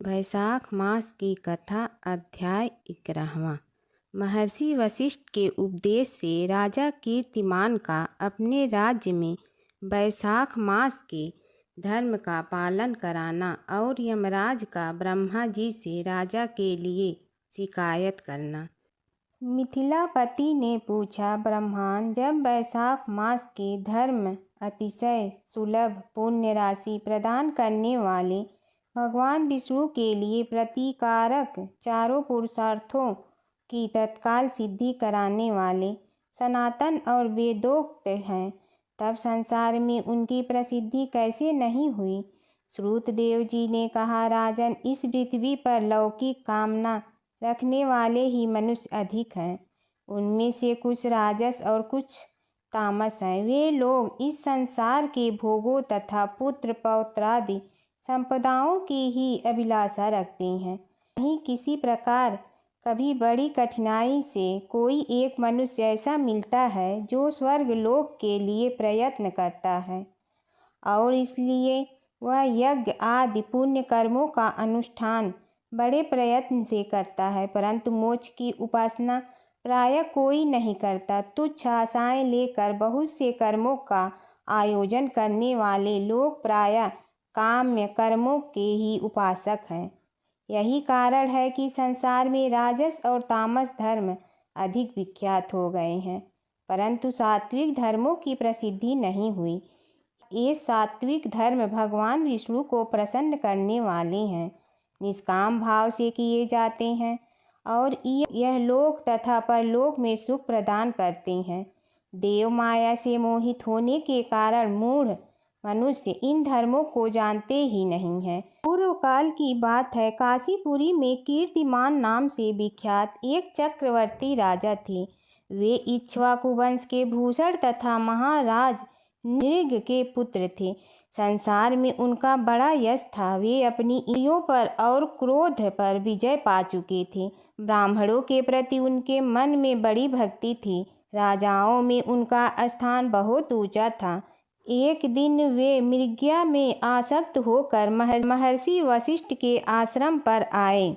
वैशाख मास की कथा अध्याय 11वां। महर्षि वशिष्ठ के उपदेश से राजा कीर्तिमान का अपने राज्य में वैशाख मास के धर्म का पालन कराना और यमराज का ब्रह्मा जी से राजा के लिए शिकायत करना। मिथिलापति ने पूछा, ब्रह्मन, जब वैशाख मास के धर्म अतिशय सुलभ पुण्य राशि प्रदान करने वाले भगवान विष्णु के लिए प्रतिकारक चारों पुरुषार्थों की तत्काल सिद्धि कराने वाले सनातन और वेदोक्त हैं, तब संसार में उनकी प्रसिद्धि कैसे नहीं हुई। श्रुतदेव जी ने कहा, राजन, इस पृथ्वी पर लौकिक कामना रखने वाले ही मनुष्य अधिक हैं। उनमें से कुछ राजस और कुछ तामस हैं। वे लोग इस संसार के भोगों तथा पुत्र पौत्रादि संपदाओं की ही अभिलाषा रखते हैं। वहीं किसी प्रकार कभी बड़ी कठिनाई से कोई एक मनुष्य ऐसा मिलता है जो स्वर्ग लोक के लिए प्रयत्न करता है और इसलिए वह यज्ञ आदि पुण्य कर्मों का अनुष्ठान बड़े प्रयत्न से करता है, परंतु मोक्ष की उपासना प्रायः कोई नहीं करता। तुच्छ आशाएं लेकर बहुत से कर्मों का आयोजन करने वाले लोग प्रायः काम्य कर्मों के ही उपासक हैं। यही कारण है कि संसार में राजस और तामस धर्म अधिक विख्यात हो गए हैं, परंतु सात्विक धर्मों की प्रसिद्धि नहीं हुई। ये सात्विक धर्म भगवान विष्णु को प्रसन्न करने वाले हैं, निष्काम भाव से किए जाते हैं और यह लोक तथा परलोक में सुख प्रदान करते हैं। देव माया से मोहित होने के कारण मूढ़ मनुष्य इन धर्मों को जानते ही नहीं है। पूर्व काल की बात है, काशीपुरी में कीर्तिमान नाम से विख्यात एक चक्रवर्ती राजा थे। वे इक्ष्वाकु वंश के भूषण तथा महाराज नृग के पुत्र थे। संसार में उनका बड़ा यश था। वे अपनी इंद्रियों पर और क्रोध पर विजय पा चुके थे। ब्राह्मणों के प्रति उनके मन में बड़ी भक्ति थी। राजाओं में उनका स्थान बहुत ऊंचा था। एक दिन वे मृग्या में आसक्त होकर महर्षि वशिष्ठ के आश्रम पर आए।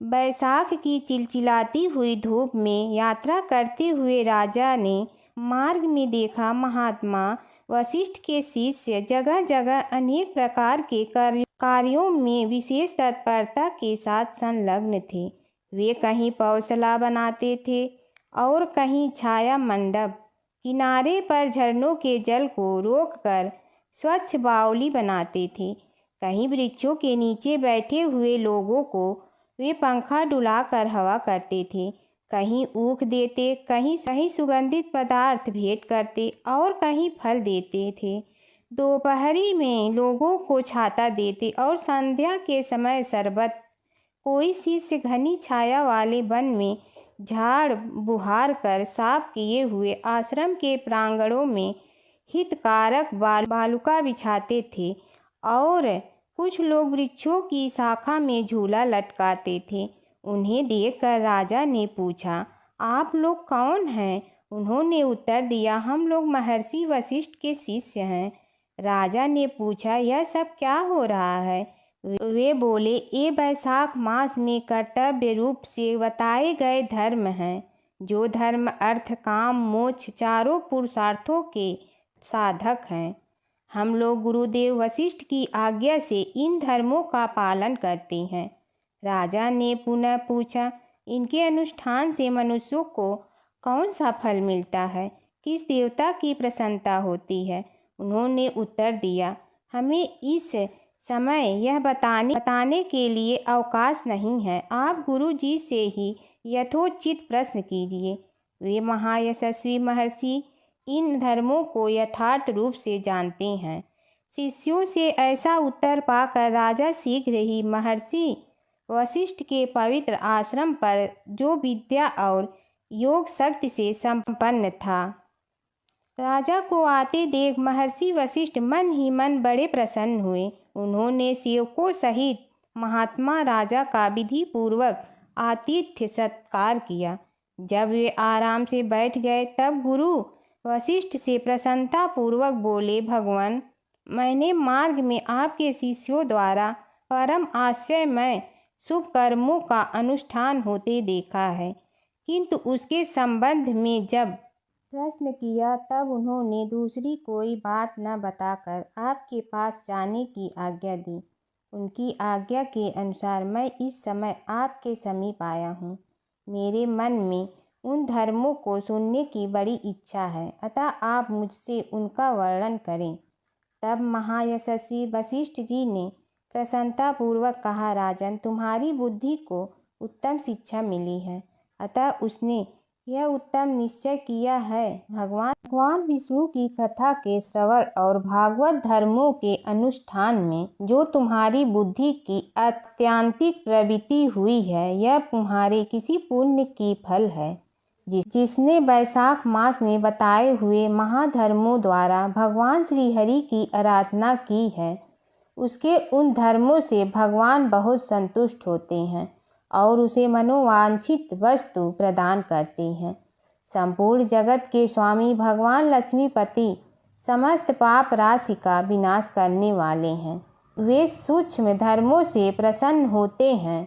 बैसाख की चिलचिलाती हुई धूप में यात्रा करते हुए राजा ने मार्ग में देखा, महात्मा वशिष्ठ के शिष्य जगह जगह अनेक प्रकार के कार्यों में विशेष तत्परता के साथ संलग्न थे। वे कहीं पौसला बनाते थे और कहीं छाया मंडप, किनारे पर झरनों के जल को रोककर स्वच्छ बावली बनाते थे। कहीं वृक्षों के नीचे बैठे हुए लोगों को वे पंखा डुलाकर हवा करते थे, कहीं ऊख देते, कहीं सुगंधित पदार्थ भेंट करते और कहीं फल देते थे। दोपहरी में लोगों को छाता देते और संध्या के समय शरबत। कोई शिष्य घनी छाया वाले वन में झाड़ बुहार कर साफ किए हुए आश्रम के प्रांगणों में हितकारक बालुका बिछाते थे और कुछ लोग वृक्षों की शाखा में झूला लटकाते थे। उन्हें देखकर राजा ने पूछा, आप लोग कौन हैं? उन्होंने उत्तर दिया, हम लोग महर्षि वशिष्ठ के शिष्य हैं। राजा ने पूछा, यह सब क्या हो रहा है? वे बोले, ये वैशाख मास में कर्तव्य रूप से बताए गए धर्म हैं, जो धर्म अर्थ काम मोक्ष चारों पुरुषार्थों के साधक हैं। हम लोग गुरुदेव वशिष्ठ की आज्ञा से इन धर्मों का पालन करते हैं। राजा ने पुनः पूछा, इनके अनुष्ठान से मनुष्यों को कौन सा फल मिलता है? किस देवता की प्रसन्नता होती है? उन्होंने उत्तर दिया, हमें इस समय यह बताने के लिए अवकाश नहीं है। आप गुरु जी से ही यथोचित प्रश्न कीजिए। वे महायशस्वी महर्षि इन धर्मों को यथार्थ रूप से जानते हैं। शिष्यों से ऐसा उत्तर पाकर राजा शीघ्र ही महर्षि वशिष्ठ के पवित्र आश्रम पर, जो विद्या और योग शक्ति से संपन्न था, राजा को आते देख महर्षि वशिष्ठ मन ही मन बड़े प्रसन्न हुए। उन्होंने सेवकों सहित महात्मा राजा का विधि पूर्वक आतिथ्य सत्कार किया। जब वे आराम से बैठ गए तब गुरु वशिष्ठ से प्रसन्नता पूर्वक बोले, भगवान, मैंने मार्ग में आपके शिष्यों द्वारा परम आश्चर्यमय शुभ कर्मों का अनुष्ठान होते देखा है, किंतु उसके संबंध में जब प्रश्न किया तब उन्होंने दूसरी कोई बात न बताकर आपके पास जाने की आज्ञा दी। उनकी आज्ञा के अनुसार मैं इस समय आपके समीप आया हूँ। मेरे मन में उन धर्मों को सुनने की बड़ी इच्छा है, अतः आप मुझसे उनका वर्णन करें। तब महायशस्वी वशिष्ठ जी ने प्रसन्नतापूर्वक कहा, राजन, तुम्हारी बुद्धि को उत्तम शिक्षा मिली है, अतः उसने यह उत्तम निश्चय किया है भगवान विष्णु की कथा के श्रवण और भागवत धर्मों के अनुष्ठान में जो तुम्हारी बुद्धि की अत्यंतिक प्रवृत्ति हुई है, यह तुम्हारे किसी पुण्य की फल है जिसने वैशाख मास में बताए हुए महाधर्मों द्वारा भगवान श्री हरि की आराधना की है। उसके उन धर्मों से भगवान बहुत संतुष्ट होते हैं और उसे मनोवांछित वस्तु प्रदान करते हैं। संपूर्ण जगत के स्वामी भगवान लक्ष्मीपति समस्त पाप राशि का विनाश करने वाले हैं। वे सूक्ष्म धर्मों से प्रसन्न होते हैं,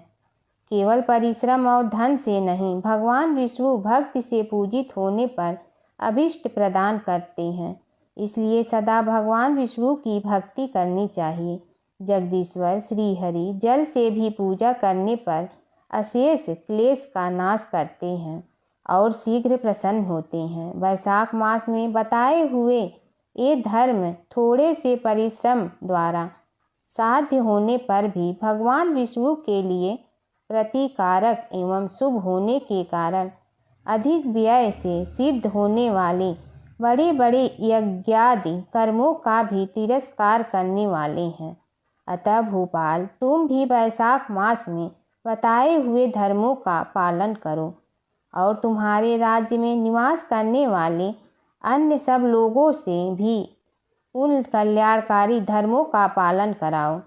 केवल परिश्रम और धन से नहीं। भगवान विष्णु भक्ति से पूजित होने पर अभीष्ट प्रदान करते हैं, इसलिए सदा भगवान विष्णु की भक्ति करनी चाहिए। जगदीश्वर श्री हरि जल से भी पूजा करने पर अशेष क्लेश का नाश करते हैं और शीघ्र प्रसन्न होते हैं। वैशाख मास में बताए हुए ये धर्म थोड़े से परिश्रम द्वारा साध्य होने पर भी भगवान विष्णु के लिए प्रतिकारक एवं शुभ होने के कारण अधिक व्यय से सिद्ध होने वाले बड़े बड़े यज्ञादि कर्मों का भी तिरस्कार करने वाले हैं। अतः भूपाल, तुम भी वैशाख मास में बताए हुए धर्मों का पालन करो और तुम्हारे राज्य में निवास करने वाले अन्य सब लोगों से भी उन कल्याणकारी धर्मों का पालन कराओ।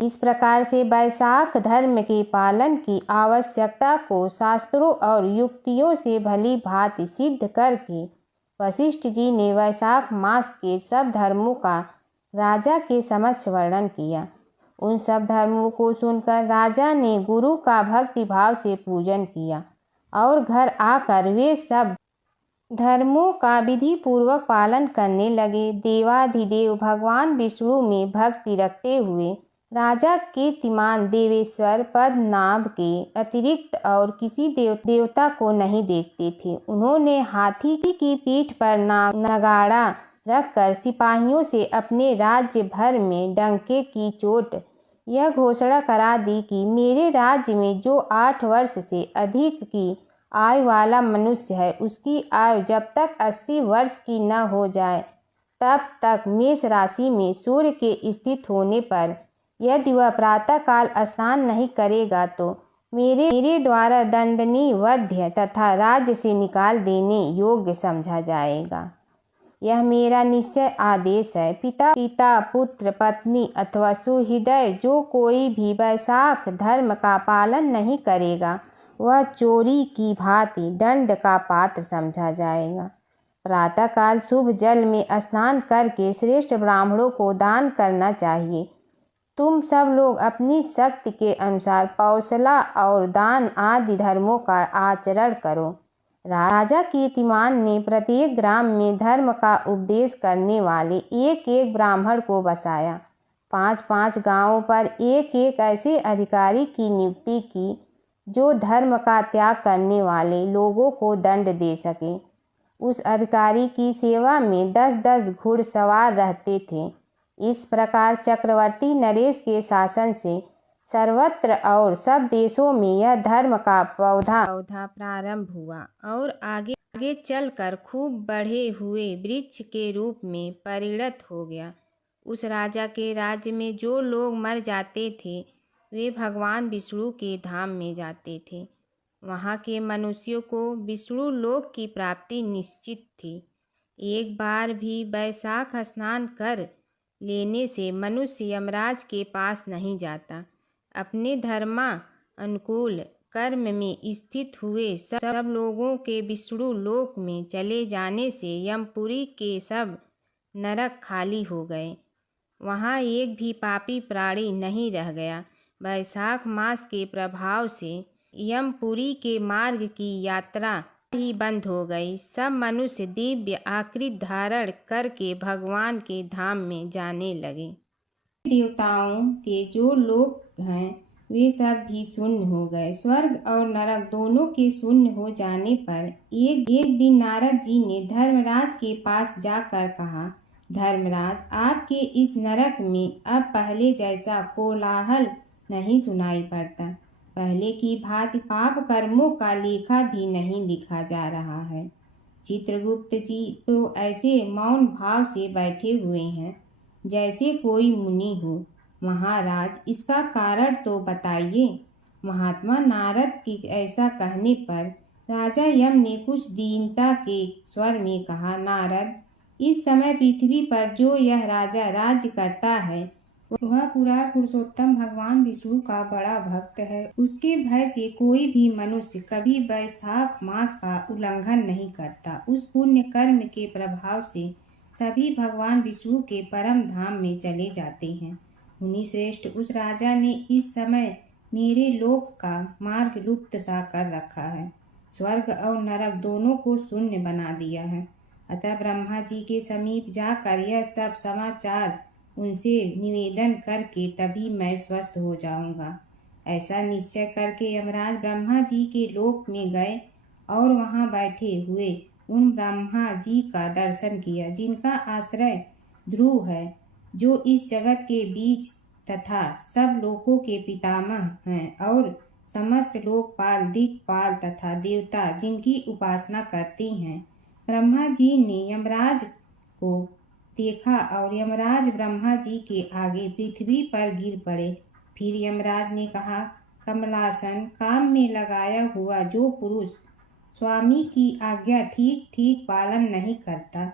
इस प्रकार से वैशाख धर्म के पालन की आवश्यकता को शास्त्रों और युक्तियों से भली भांति सिद्ध करके वशिष्ठ जी ने वैशाख मास के सब धर्मों का राजा के समक्ष वर्णन किया। उन सब धर्मों को सुनकर राजा ने गुरु का भक्ति भाव से पूजन किया और घर आकर वे सब धर्मों का विधि पूर्वक पालन करने लगे। देवाधिदेव भगवान विष्णु में भक्ति रखते हुए राजा कीर्तिमान देवेश्वर पद्मनाभ के अतिरिक्त और किसी देवता को नहीं देखते थे। उन्होंने हाथी की पीठ पर नगाड़ा रखकर सिपाहियों से अपने राज्य भर में डंके की चोट यह घोषणा करा दी कि मेरे राज्य में जो 8 वर्ष से अधिक की आयु वाला मनुष्य है, उसकी आयु जब तक 80 वर्ष की न हो जाए तब तक मेष राशि में सूर्य के स्थित होने पर यदि वह प्रातःकाल स्नान नहीं करेगा तो मेरे द्वारा दंडनीय, वध्य तथा राज्य से निकाल देने योग्य समझा जाएगा। यह मेरा निश्चय आदेश है। पिता पुत्र पत्नी अथवा सुहृदय जो कोई भी वैशाख धर्म का पालन नहीं करेगा वह चोरी की भांति दंड का पात्र समझा जाएगा। प्रातःकाल शुभ जल में स्नान करके श्रेष्ठ ब्राह्मणों को दान करना चाहिए। तुम सब लोग अपनी शक्ति के अनुसार पौशला और दान आदि धर्मों का आचरण करो। राजा कीर्तिमान ने प्रत्येक ग्राम में धर्म का उपदेश करने वाले एक एक ब्राह्मण को बसाया। 5-5 गांवों पर एक एक ऐसे अधिकारी की नियुक्ति की जो धर्म का त्याग करने वाले लोगों को दंड दे सके। उस अधिकारी की सेवा में 10-10 घुड़सवार रहते थे। इस प्रकार चक्रवर्ती नरेश के शासन से सर्वत्र और सब देशों में यह धर्म का पौधा प्रारंभ हुआ और आगे चलकर खूब बढ़े हुए वृक्ष के रूप में परिणत हो गया। उस राजा के राज्य में जो लोग मर जाते थे वे भगवान विष्णु के धाम में जाते थे। वहाँ के मनुष्यों को विष्णु लोक की प्राप्ति निश्चित थी। एक बार भी वैशाख स्नान कर लेने से मनुष्य यमराज के पास नहीं जाता। अपने धर्मा अनुकूल कर्म में स्थित हुए सब लोगों के विष्णु लोक में चले जाने से यमपुरी के सब नरक खाली हो गए। वहाँ एक भी पापी प्राणी नहीं रह गया। वैशाख मास के प्रभाव से यमपुरी के मार्ग की यात्रा ही बंद हो गई। सब मनुष्य दिव्य आकृति धारण करके भगवान के धाम में जाने लगे। देवताओं के जो लोक हैं वे सब भी शून्य हो गए। स्वर्ग और नरक दोनों के शून्य हो जाने पर एक दिन नारद जी ने धर्मराज के पास जाकर कहा, धर्मराज, आपके इस नरक में अब पहले जैसा कोलाहल नहीं सुनाई पड़ता। पहले की भांति पाप कर्मों का लेखा भी नहीं लिखा जा रहा है। चित्रगुप्त जी तो ऐसे मौन भाव से बैठे हुए हैं जैसे कोई मुनि हो। महाराज, इसका कारण तो बताइए। महात्मा नारद के ऐसा कहने पर राजा यम ने कुछ दीनता के स्वर में कहा, नारद, इस समय पृथ्वी पर जो यह राजा राज्य करता है वह पुराण पुरुषोत्तम भगवान विष्णु का बड़ा भक्त है। उसके भय से कोई भी मनुष्य कभी वैशाख मास का उल्लंघन नहीं करता। उस पुण्य कर्म के प्रभाव से सभी भगवान विष्णु के परम धाम में चले जाते हैं। मुनि श्रेष्ठ, उस राजा ने इस समय मेरे लोक का मार्ग लुप्त सा कर रखा है। स्वर्ग और नरक दोनों को शून्य बना दिया है। अतः ब्रह्मा जी के समीप जाकर यह सब समाचार उनसे निवेदन करके तभी मैं स्वस्थ हो जाऊंगा। ऐसा निश्चय करके यमराज ब्रह्मा जी के लोक में गए और वहां बैठे हुए उन ब्रह्मा जी का दर्शन किया जिनका आश्रय ध्रुव है, जो इस जगत के बीज तथा सब लोकों के पितामह हैं और समस्त लोकपाल, दिक्पाल तथा देवता जिनकी उपासना करते हैं। ब्रह्मा जी ने यमराज को देखा और यमराज ब्रह्मा जी के आगे पृथ्वी पर गिर पड़े। फिर यमराज ने कहा, कमलासन, काम में लगाया हुआ जो पुरुष स्वामी की आज्ञा ठीक ठीक पालन नहीं करता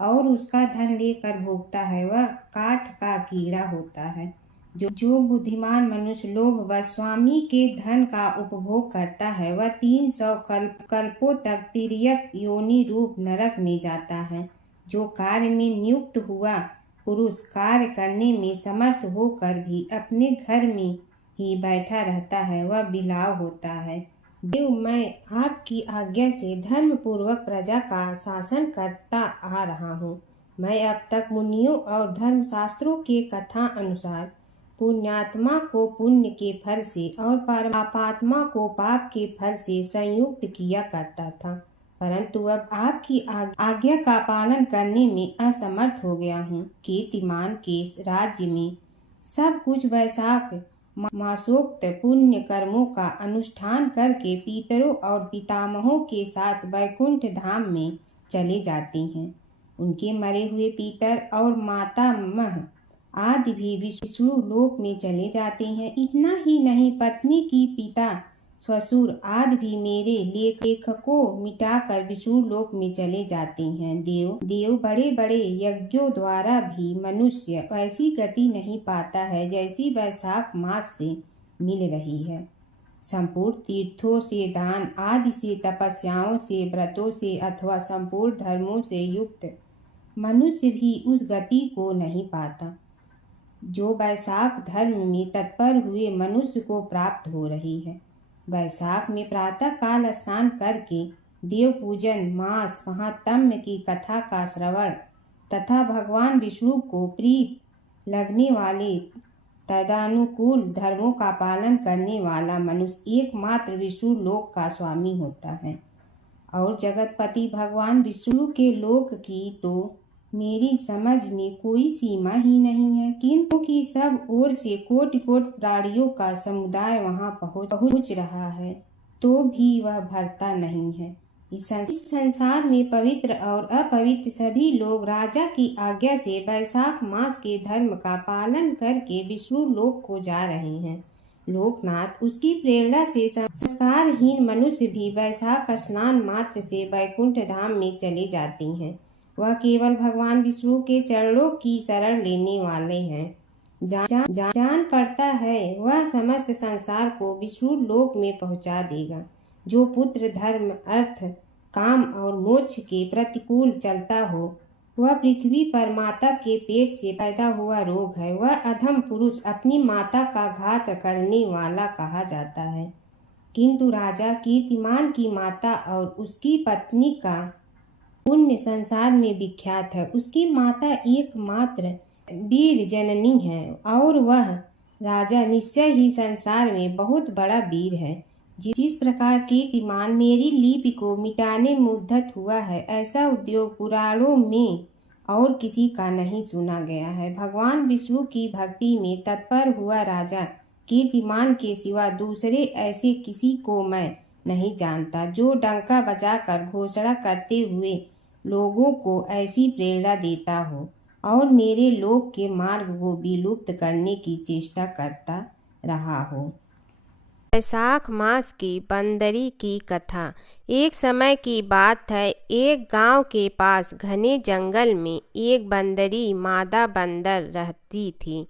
और उसका धन लेकर भोगता है वह काठ का कीड़ा होता है। जो बुद्धिमान मनुष्य लोभवश स्वामी के धन का उपभोग करता है वह 300 कल्पों तक तिर्यक योनि रूप नरक में जाता है। जो कार्य में नियुक्त हुआ पुरुष कार्य करने में समर्थ होकर भी अपने घर में ही बैठा रहता है वह बिलाव होता है। देव, मैं आपकी आज्ञा से धर्म पूर्वक प्रजा का शासन करता आ रहा हूँ। मैं अब तक मुनियों और धर्म शास्त्रों के कथा अनुसार पुण्यात्मा को पुण्य के फल से और पापात्मा को पाप के फल से संयुक्त किया करता था, परंतु अब आपकी आज्ञा का पालन करने में असमर्थ हो गया हूँ। कीर्तिमान के राज्य में सब कुछ वैशाख मासोक्त पुण्य कर्मों का अनुष्ठान करके पितरों और पितामहों के साथ वैकुंठ धाम में चले जाते हैं। उनके मरे हुए पितर और मातामह आदि भी विष्णु लोक में चले जाते हैं। इतना ही नहीं, पत्नी की पिता, ससुर आदि भी मेरे लेख को मिटाकर विष्णु लोक में चले जाते हैं। देव बड़े बड़े यज्ञों द्वारा भी मनुष्य ऐसी गति नहीं पाता है जैसी वैशाख मास से मिल रही है। संपूर्ण तीर्थों से, दान आदि से, तपस्याओं से, व्रतों से अथवा संपूर्ण धर्मों से युक्त मनुष्य भी उस गति को नहीं पाता जो वैशाख धर्म में तत्पर हुए मनुष्य को प्राप्त हो रही है। वैशाख में प्रातः काल स्नान करके देव पूजन, मास महात्म्य की कथा का श्रवण तथा भगवान विष्णु को प्रिय लगने वाले तदानुकूल धर्मों का पालन करने वाला मनुष्य एकमात्र विष्णु लोक का स्वामी होता है। और जगतपति भगवान विष्णु के लोक की तो मेरी समझ में कोई सीमा ही नहीं है, किंतु कि सब ओर से कोटि कोटि प्राणियों का समुदाय वहां पहुंच रहा है तो भी वह भरता नहीं है। इस संसार में पवित्र और अपवित्र सभी लोग राजा की आज्ञा से वैशाख मास के धर्म का पालन करके विष्णु लोक को जा रहे हैं। लोकनाथ, उसकी प्रेरणा से संस्कारहीन मनुष्य भी वैशाख स्नान मात्र से वैकुंठ धाम में चले जाते हैं। वह केवल भगवान विष्णु के चरणों की शरण लेने वाले हैं। जान पड़ता है वह समस्त संसार को विष्णु लोक में पहुंचा देगा। जो पुत्र, धर्म, अर्थ, काम और मोक्ष के प्रतिकूल चलता हो वह पृथ्वी पर माता के पेट से पैदा हुआ रोग है। वह अधम पुरुष अपनी माता का घात करने वाला कहा जाता है। किंतु राजा कीर्तिमान की माता और उसकी पत्नी का पुण्य संसार में विख्यात है। उसकी माता एकमात्र वीर जननी है और वह राजा निश्चय ही संसार में बहुत बड़ा वीर है। जिस प्रकार कीर्तिमान मेरी लिपि को मिटाने में उद्यत हुआ है, ऐसा उद्योग पुराणों में और किसी का नहीं सुना गया है। भगवान विष्णु की भक्ति में तत्पर हुआ राजा कीर्तिमान के सिवा दूसरे ऐसे किसी को मैं नहीं जानता जो डंका बजाकर घोषणा करते हुए लोगों को ऐसी प्रेरणा देता हो और मेरे लोक के मार्ग को विलुप्त करने की चेष्टा करता रहा हो। वैशाख मास की बंदरी की कथा। एक समय की बात है, एक गांव के पास घने जंगल में एक बंदरी मादा बंदर रहती थी।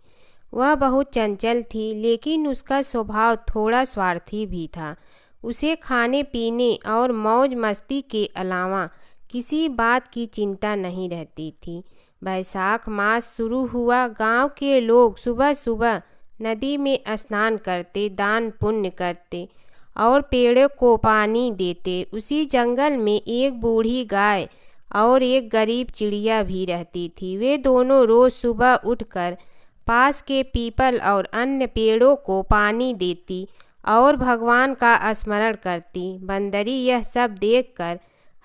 वह बहुत चंचल थी, लेकिन उसका स्वभाव थोड़ा स्वार्थी भी था। उसे खाने पीने और मौज मस्ती के अलावा किसी बात की चिंता नहीं रहती थी। वैशाख मास शुरू हुआ। गांव के लोग सुबह सुबह नदी में स्नान करते, दान पुण्य करते और पेड़ों को पानी देते। उसी जंगल में एक बूढ़ी गाय और एक गरीब चिड़िया भी रहती थी। वे दोनों रोज सुबह उठकर पास के पीपल और अन्य पेड़ों को पानी देती और भगवान का स्मरण करती। बंदरी यह सब देखकर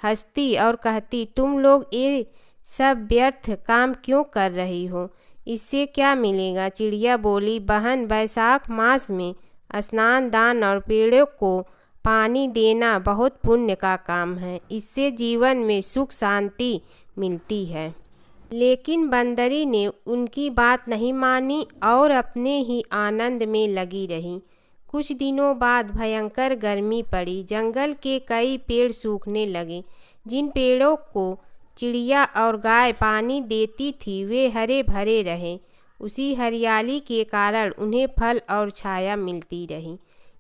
हंसती और कहती, तुम लोग ये सब व्यर्थ काम क्यों कर रही हो? इससे क्या मिलेगा? चिड़िया बोली, बहन, वैशाख मास में स्नान, दान और पेड़ों को पानी देना बहुत पुण्य का काम है। इससे जीवन में सुख शांति मिलती है। लेकिन बंदरी ने उनकी बात नहीं मानी और अपने ही आनंद में लगी रही। कुछ दिनों बाद भयंकर गर्मी पड़ी। जंगल के कई पेड़ सूखने लगे। जिन पेड़ों को चिड़िया और गाय पानी देती थी वे हरे भरे रहे। उसी हरियाली के कारण उन्हें फल और छाया मिलती रही।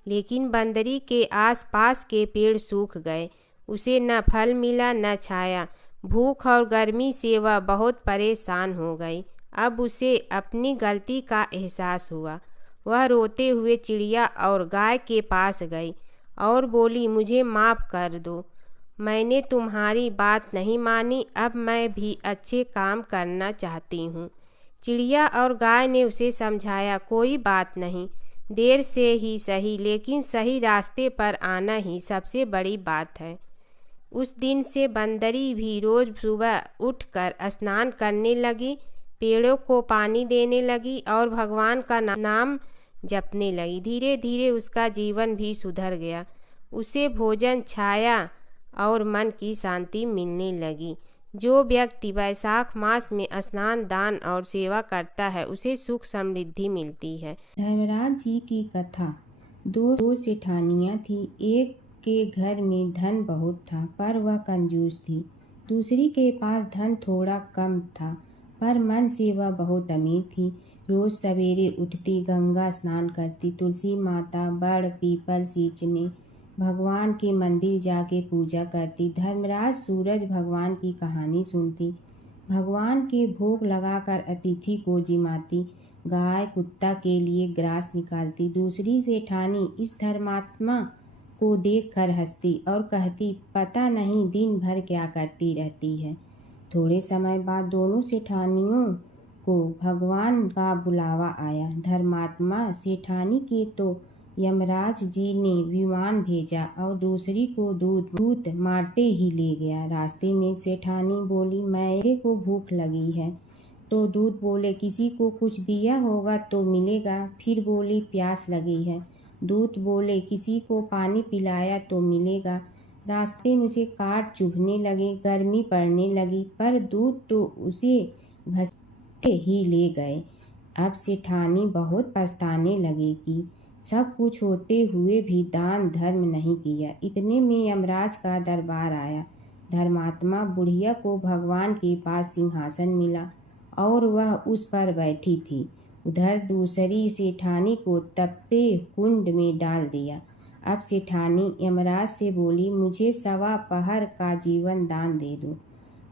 लेकिन बंदरी के आसपास के पेड़ सूख गए। उसे न फल मिला न छाया। भूख और गर्मी से वह बहुत परेशान हो गई। अब उसे अपनी गलती का एहसास हुआ। वह रोते हुए चिड़िया और गाय के पास गई और बोली, मुझे माफ़ कर दो, मैंने तुम्हारी बात नहीं मानी। अब मैं भी अच्छे काम करना चाहती हूँ। चिड़िया और गाय ने उसे समझाया, कोई बात नहीं, देर से ही सही, लेकिन सही रास्ते पर आना ही सबसे बड़ी बात है। उस दिन से बंदरी भी रोज़ सुबह उठकर स्नान करने लगी, पेड़ों को पानी देने लगी और भगवान का नाम जपने लगी। धीरे धीरे उसका जीवन भी सुधर गया। उसे भोजन, छाया और मन की शांति मिलने लगी। जो व्यक्ति वैशाख मास में स्नान, दान और सेवा करता है उसे सुख समृद्धि मिलती है। धर्मराज जी की कथा। दो सेठानियाँ थीं। एक के घर में धन बहुत था पर वह कंजूस थी। दूसरी के पास धन थोड़ा कम था पर मन से वह बहुत अमीर थी। रोज सवेरे उठती, गंगा स्नान करती, तुलसी माता, बड़, पीपल सींचने, भगवान के मंदिर जाके पूजा करती। धर्मराज सूरज भगवान की कहानी सुनती, भगवान के भोग लगाकर अतिथि को जिमाती, गाय कुत्ता के लिए ग्रास निकालती। दूसरी सेठानी इस धर्मात्मा को देखकर हंसती और कहती, पता नहीं दिन भर क्या करती रहती है। थोड़े समय बाद दोनों सेठानियों को भगवान का बुलावा आया। धर्मात्मा सेठानी के तो यमराज जी ने विमान भेजा और दूसरी को दूत मारते ही ले गया। रास्ते में सेठानी बोली, मेरे को भूख लगी है। तो दूत बोले, किसी को कुछ दिया होगा तो मिलेगा। फिर बोली, प्यास लगी है। दूत बोले, किसी को पानी पिलाया तो मिलेगा। रास्ते में उसे काट चुभने लगे, गर्मी पड़ने लगी, पर दूत तो उसे घसीटे ही ले गए। अब सेठानी बहुत पछताने लगी कि सब कुछ होते हुए भी दान धर्म नहीं किया। इतने में यमराज का दरबार आया। धर्मात्मा बुढ़िया को भगवान के पास सिंहासन मिला और वह उस पर बैठी थी। उधर दूसरी सेठानी को तपते कुंड में डाल दिया। अब सेठानी यमराज से बोली, मुझे 1.25 पहर का जीवन दान दे दो।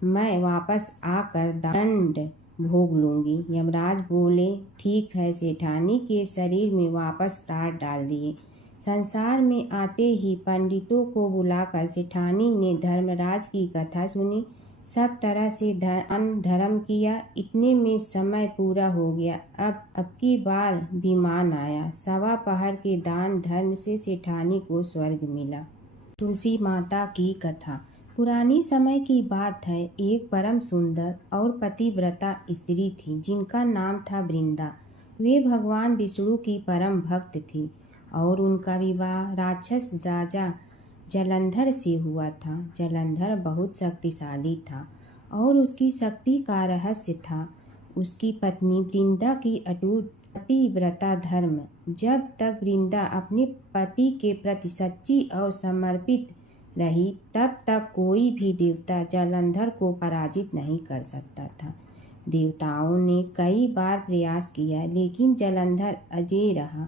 मैं वापस आकर दंड भोग लूंगी। यमराज बोले, ठीक है। सेठानी के शरीर में वापस प्राण डाल दिए। संसार में आते ही पंडितों को बुलाकर सेठानी ने धर्मराज की कथा सुनी। सब तरह से धर्म किया। इतने में समय पूरा हो गया। अब की बार विमान आया। सवा पहर के दान धर्म से सेठानी को स्वर्ग मिला। तुलसी माता की कथा। पुरानी समय की बात है। एक परम सुंदर और पतिव्रता स्त्री थी जिनका नाम था वृंदा। वे भगवान विष्णु की परम भक्त थी और उनका विवाह राक्षस राजा जलंधर से हुआ था। जलंधर बहुत शक्तिशाली था और उसकी शक्ति का रहस्य था उसकी पत्नी वृंदा की अटूट पतिव्रता धर्म। जब तक वृंदा अपने पति के प्रति सच्ची और समर्पित रही तब तक कोई भी देवता जलंधर को पराजित नहीं कर सकता था। देवताओं ने कई बार प्रयास किया लेकिन जलंधर अजेय रहा।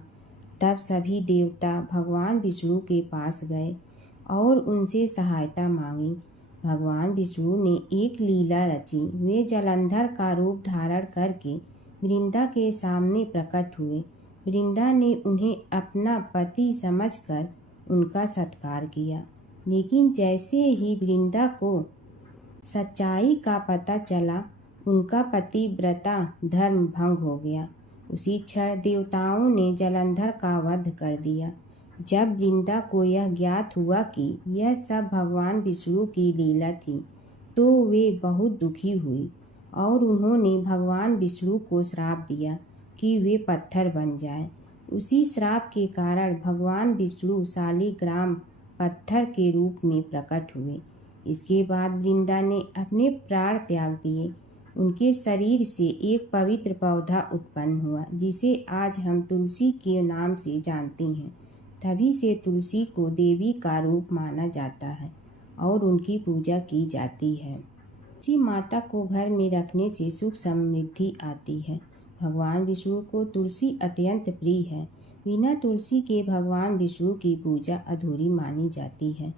तब सभी देवता भगवान विष्णु के पास गए और उनसे सहायता मांगी। भगवान विष्णु ने एक लीला रची। वे जलंधर का रूप धारण करके वृंदा के सामने प्रकट हुए। वृंदा ने उन्हें अपना पति समझकर उनका सत्कार किया, लेकिन जैसे ही वृंदा को सच्चाई का पता चला उनका पतिव्रता धर्म भंग हो गया। उसी क्षण देवताओं ने जलंधर का वध कर दिया। जब वृंदा को यह ज्ञात हुआ कि यह सब भगवान विष्णु की लीला थी तो वे बहुत दुखी हुई और उन्होंने भगवान विष्णु को श्राप दिया कि वे पत्थर बन जाएं। उसी श्राप के कारण भगवान विष्णु शालिग्राम पत्थर के रूप में प्रकट हुए। इसके बाद वृंदा ने अपने प्राण त्याग दिए। उनके शरीर से एक पवित्र पौधा उत्पन्न हुआ जिसे आज हम तुलसी के नाम से जानते हैं। तभी से तुलसी को देवी का रूप माना जाता है और उनकी पूजा की जाती है। तुलसी माता को घर में रखने से सुख समृद्धि आती है। भगवान विष्णु को तुलसी अत्यंत प्रिय है। बिना तुलसी के भगवान विष्णु की पूजा अधूरी मानी जाती है।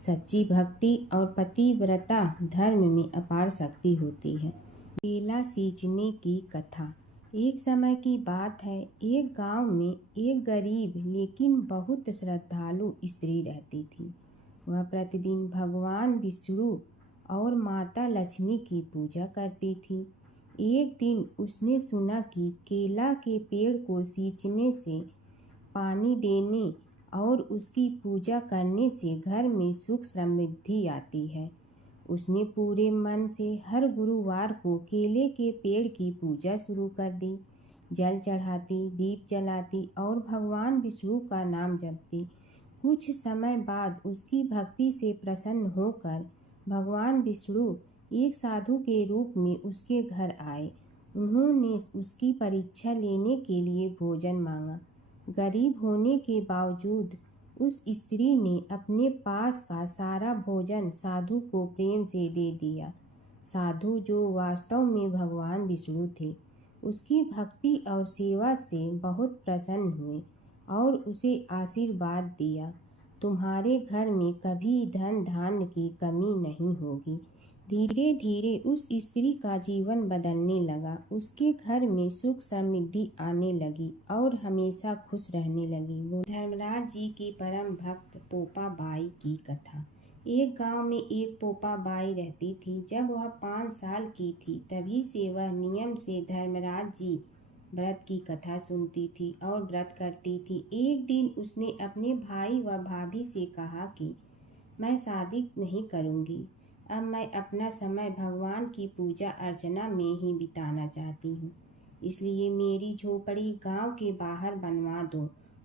सच्ची भक्ति और पतिव्रता धर्म में अपार शक्ति होती है। केला सींचने की कथा। एक समय की बात है। एक गांव में एक गरीब लेकिन बहुत श्रद्धालु स्त्री रहती थी। वह प्रतिदिन भगवान विष्णु और माता लक्ष्मी की पूजा करती थी। एक दिन उसने सुना कि केला के पेड़ को सींचने से, पानी देने और उसकी पूजा करने से घर में सुख समृद्धि आती है। उसने पूरे मन से हर गुरुवार को केले के पेड़ की पूजा शुरू कर दी। जल चढ़ाती, दीप जलाती और भगवान विष्णु का नाम जपती। कुछ समय बाद उसकी भक्ति से प्रसन्न होकर भगवान विष्णु एक साधु के रूप में उसके घर आए। उन्होंने उसकी परीक्षा लेने के लिए भोजन मांगा। गरीब होने के बावजूद उस स्त्री ने अपने पास का सारा भोजन साधु को प्रेम से दे दिया। साधु, जो वास्तव में भगवान विष्णु थे, उसकी भक्ति और सेवा से बहुत प्रसन्न हुए और उसे आशीर्वाद दिया, तुम्हारे घर में कभी धन धान्य की कमी नहीं होगी। धीरे धीरे उस स्त्री का जीवन बदलने लगा। उसके घर में सुख समृद्धि आने लगी और हमेशा खुश रहने लगी। वो धर्मराज जी की परम भक्त पोपा बाई की कथा। एक गांव में एक पोपा बाई रहती थी। जब वह 5 साल की थी तभी से वह नियम से धर्मराज जी व्रत की कथा सुनती थी और व्रत करती थी। एक दिन उसने अपने भाई व भाभी से कहा कि मैं शादी नहीं करूँगी। अब मैं अपना समय भगवान की पूजा अर्चना में ही बिताना चाहती हूँ। इसलिए मेरी झोपड़ी गांव के बाहर बनवा दो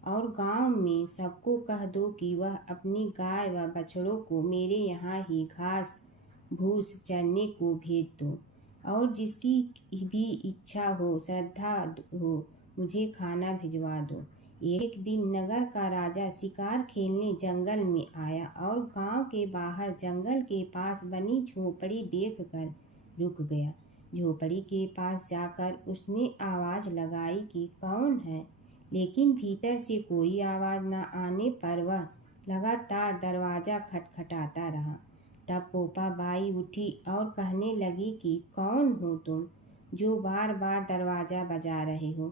और गांव में सबको कह दो कि वह अपनी गाय व बछड़ों को मेरे यहाँ ही घास भूस चरने को भेज दो और जिसकी भी इच्छा हो, श्रद्धा हो, मुझे खाना भिजवा दो। एक दिन नगर का राजा शिकार खेलने जंगल में आया और गांव के बाहर जंगल के पास बनी झोपड़ी देखकर रुक गया। झोपड़ी के पास जाकर उसने आवाज़ लगाई कि कौन है, लेकिन भीतर से कोई आवाज़ न आने पर वह लगातार दरवाज़ा खटखटाता रहा। तब पोपा बाई उठी और कहने लगी कि कौन हो तुम जो बार बार दरवाज़ा बजा रहे हो,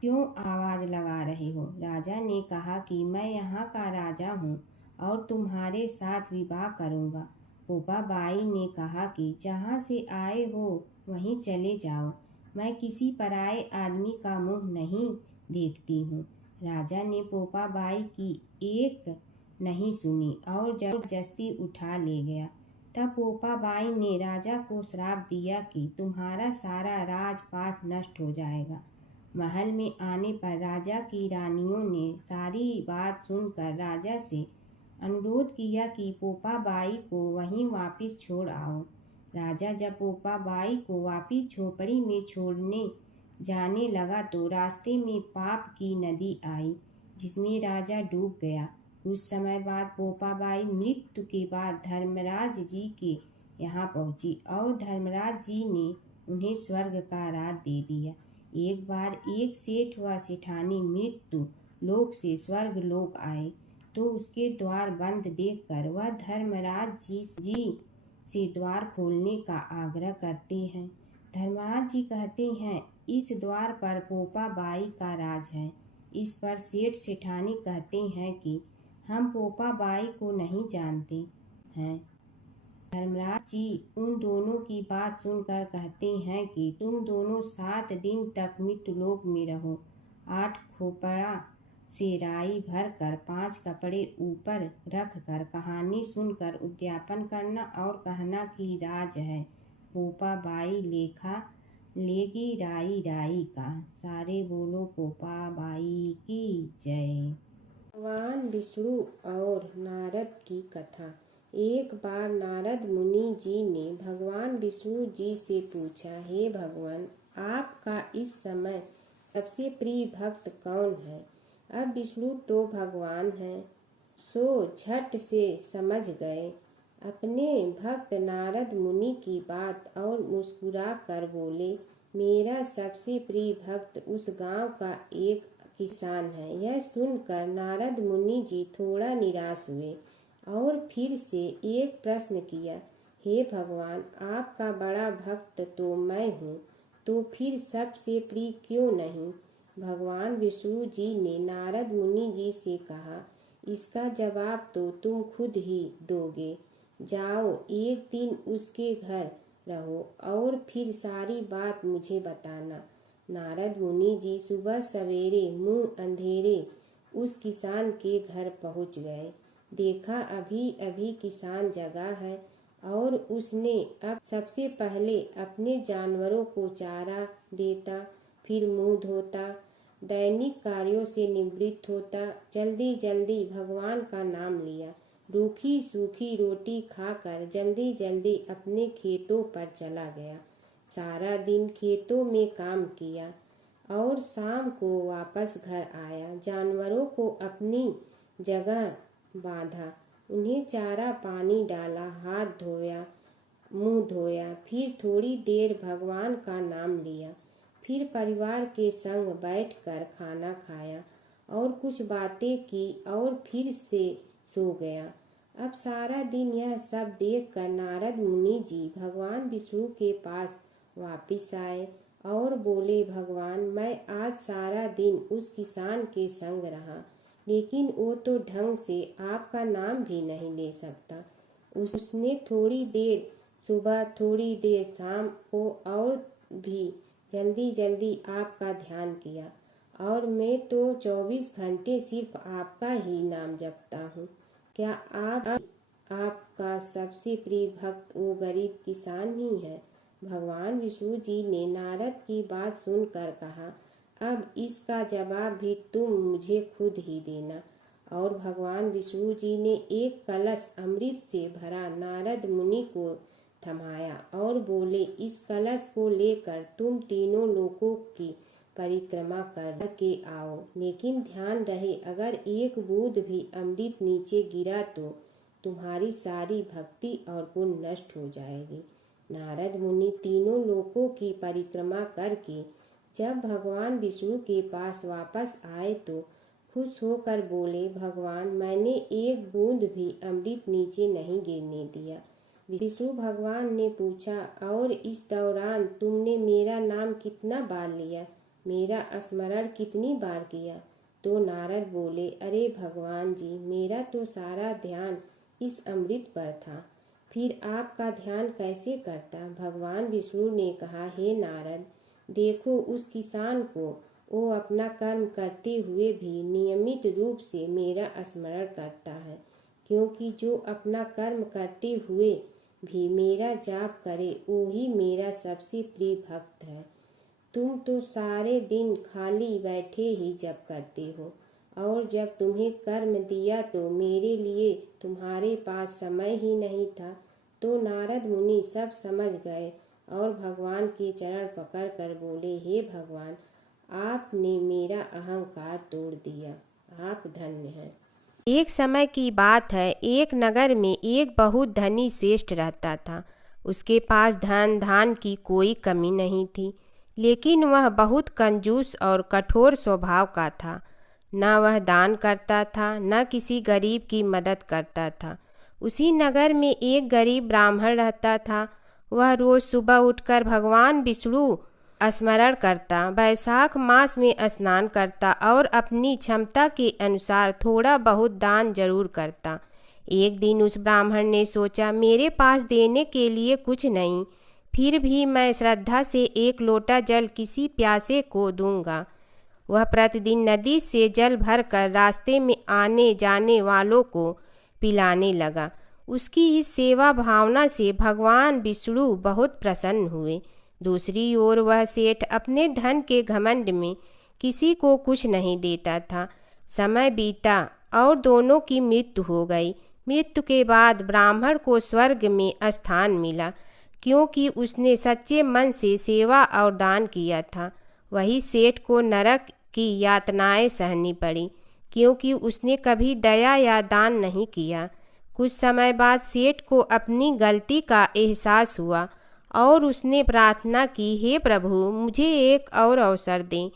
क्यों आवाज़ लगा रहे हो। राजा ने कहा कि मैं यहाँ का राजा हूँ और तुम्हारे साथ विवाह करूँगा। पोपा बाई ने कहा कि जहाँ से आए हो वहीं चले जाओ, मैं किसी पराए आदमी का मुँह नहीं देखती हूँ। राजा ने पोपा बाई की एक नहीं सुनी और जबरदस्ती उठा ले गया। तब पोपा बाई ने राजा को श्राप दिया कि तुम्हारा सारा राजपाट नष्ट हो जाएगा। महल में आने पर राजा की रानियों ने सारी बात सुनकर राजा से अनुरोध किया कि पोपा बाई को वहीं वापस छोड़ आओ। राजा जब पोपा बाई को वापस झोपड़ी में छोड़ने जाने लगा तो रास्ते में पाप की नदी आई, जिसमें राजा डूब गया। कुछ समय बाद पोपा बाई मृत्यु के बाद धर्मराज जी के यहाँ पहुँची और धर्मराज जी ने उन्हें स्वर्ग का राज दे दिया। एक बार एक सेठ व सेठानी मृत्यु लोक से स्वर्ग लोक आए तो उसके द्वार बंद देखकर वह धर्मराज जी से द्वार खोलने का आग्रह करते हैं। धर्मराज जी कहते हैं, इस द्वार पर पोपा बाई का राज है। इस पर सेठ सेठानी कहते हैं कि हम पोपा बाई को नहीं जानते हैं। धर्मराज जी उन दोनों की बात सुनकर कहते हैं कि तुम दोनों 7 दिन तक मृत्युलोक में रहो। 8 खोपड़ा से राई भरकर 5 कपड़े ऊपर रख कर कहानी सुनकर उद्यापन करना और कहना कि राज है, पोपा बाई लेखा लेगी राई राई का। सारे बोलो पोपा बाई की जय। भगवान विष्णु और नारद की कथा। एक बार नारद मुनि जी ने भगवान विष्णु जी से पूछा, हे भगवान, आपका इस समय सबसे प्रिय भक्त कौन है। अब विष्णु तो भगवान हैं, सो झट से समझ गए अपने भक्त नारद मुनि की बात और मुस्कुरा कर बोले, मेरा सबसे प्रिय भक्त उस गांव का एक किसान है। यह सुनकर नारद मुनि जी थोड़ा निराश हुए और फिर से एक प्रश्न किया, हे भगवान, आपका बड़ा भक्त तो मैं हूँ, तो फिर सबसे प्रिय क्यों नहीं। भगवान विष्णु जी ने नारद मुनि जी से कहा, इसका जवाब तो तुम खुद ही दोगे। जाओ एक दिन उसके घर रहो और फिर सारी बात मुझे बताना। नारद मुनि जी सुबह सवेरे मुंह अंधेरे उस किसान के घर पहुंच गए। देखा अभी अभी किसान जगा है और उसने अब सबसे पहले अपने जानवरों को चारा देता, फिर मुंह धोता, दैनिक कार्यों से निवृत्त होता, जल्दी जल्दी भगवान का नाम लिया, रूखी सूखी रोटी खाकर जल्दी जल्दी अपने खेतों पर चला गया। सारा दिन खेतों में काम किया और शाम को वापस घर आया। जानवरों को अपनी जगह बांधा, उन्हें चारा पानी डाला, हाथ धोया, मुंह धोया, फिर थोड़ी देर भगवान का नाम लिया, फिर परिवार के संग बैठकर खाना खाया और कुछ बातें की और फिर से सो गया। अब सारा दिन यह सब देखकर नारद मुनि जी भगवान विष्णु के पास वापिस आए और बोले, भगवान, मैं आज सारा दिन उस किसान के संग रहा, लेकिन वो तो ढंग से आपका नाम भी नहीं ले सकता। उसने थोड़ी देर सुबह थोड़ी देर शाम को और भी जल्दी जल्दी आपका ध्यान किया और मैं तो 24 घंटे सिर्फ आपका ही नाम जपता हूँ। क्या आपका सबसे प्रिय भक्त वो गरीब किसान ही है। भगवान विष्णु जी ने नारद की बात सुनकर कहा, अब इसका जवाब भी तुम मुझे खुद ही देना। और भगवान विष्णु जी ने एक कलश अमृत से भरा नारद मुनि को थमाया और बोले, इस कलश को लेकर तुम तीनों लोकों की परिक्रमा कर के आओ, लेकिन ध्यान रहे अगर एक बूंद भी अमृत नीचे गिरा तो तुम्हारी सारी भक्ति और पुण्य नष्ट हो जाएगी। नारद मुनि तीनों लोकों की परिक्रमा करके जब भगवान विष्णु के पास वापस आए तो खुश होकर बोले, भगवान, मैंने एक बूंद भी अमृत नीचे नहीं गिरने दिया। विष्णु भगवान ने पूछा, और इस दौरान तुमने मेरा नाम कितना बार लिया, मेरा स्मरण कितनी बार किया? तो नारद बोले, अरे भगवान जी, मेरा तो सारा ध्यान इस अमृत पर था, फिर आपका ध्यान कैसे करता? भगवान विष्णु ने कहा, हे नारद, देखो उस किसान को, वो अपना कर्म करते हुए भी नियमित रूप से मेरा स्मरण करता है, क्योंकि जो अपना कर्म करते हुए भी मेरा जाप करे वो ही मेरा सबसे प्रिय भक्त है। तुम तो सारे दिन खाली बैठे ही जप करते हो, और जब तुम्हें कर्म दिया तो मेरे लिए तुम्हारे पास समय ही नहीं था। तो नारद मुनि सब समझ गए और भगवान के चरण पकड़ कर बोले, हे भगवान, आपने मेरा अहंकार तोड़ दिया, आप धन्य हैं। एक समय की बात है, एक नगर में एक बहुत धनी श्रेष्ठ रहता था। उसके पास धन धान की कोई कमी नहीं थी, लेकिन वह बहुत कंजूस और कठोर स्वभाव का था। न वह दान करता था, न किसी गरीब की मदद करता था। उसी नगर में एक गरीब ब्राह्मण रहता था। वह रोज सुबह उठकर भगवान विष्णु स्मरण करता, वैशाख मास में स्नान करता और अपनी क्षमता के अनुसार थोड़ा बहुत दान जरूर करता। एक दिन उस ब्राह्मण ने सोचा, मेरे पास देने के लिए कुछ नहीं, फिर भी मैं श्रद्धा से एक लोटा जल किसी प्यासे को दूंगा। वह प्रतिदिन नदी से जल भरकर रास्ते में आने जाने वालों को पिलाने लगा। उसकी इस सेवा भावना से भगवान विष्णु बहुत प्रसन्न हुए। दूसरी ओर वह सेठ अपने धन के घमंड में किसी को कुछ नहीं देता था। समय बीता और दोनों की मृत्यु हो गई। मृत्यु के बाद ब्राह्मण को स्वर्ग में स्थान मिला, क्योंकि उसने सच्चे मन से सेवा और दान किया था। वही सेठ को नरक की यातनाएं सहनी पड़ी, क्योंकि उसने कभी दया या दान नहीं किया। कुछ समय बाद सेठ को अपनी गलती का एहसास हुआ और उसने प्रार्थना की, हे प्रभु, मुझे एक और अवसर दें।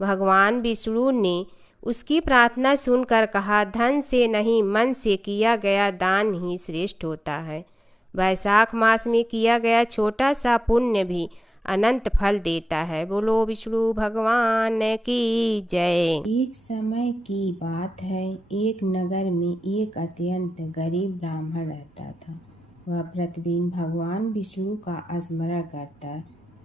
भगवान विष्णु ने उसकी प्रार्थना सुनकर कहा, धन से नहीं, मन से किया गया दान ही श्रेष्ठ होता है। वैशाख मास में किया गया छोटा सा पुण्य भी अनंत फल देता है। बोलो विष्णु भगवान की जय। एक समय की बात है, एक नगर में एक अत्यंत गरीब ब्राह्मण रहता था। वह प्रतिदिन भगवान विष्णु का स्मरण करता,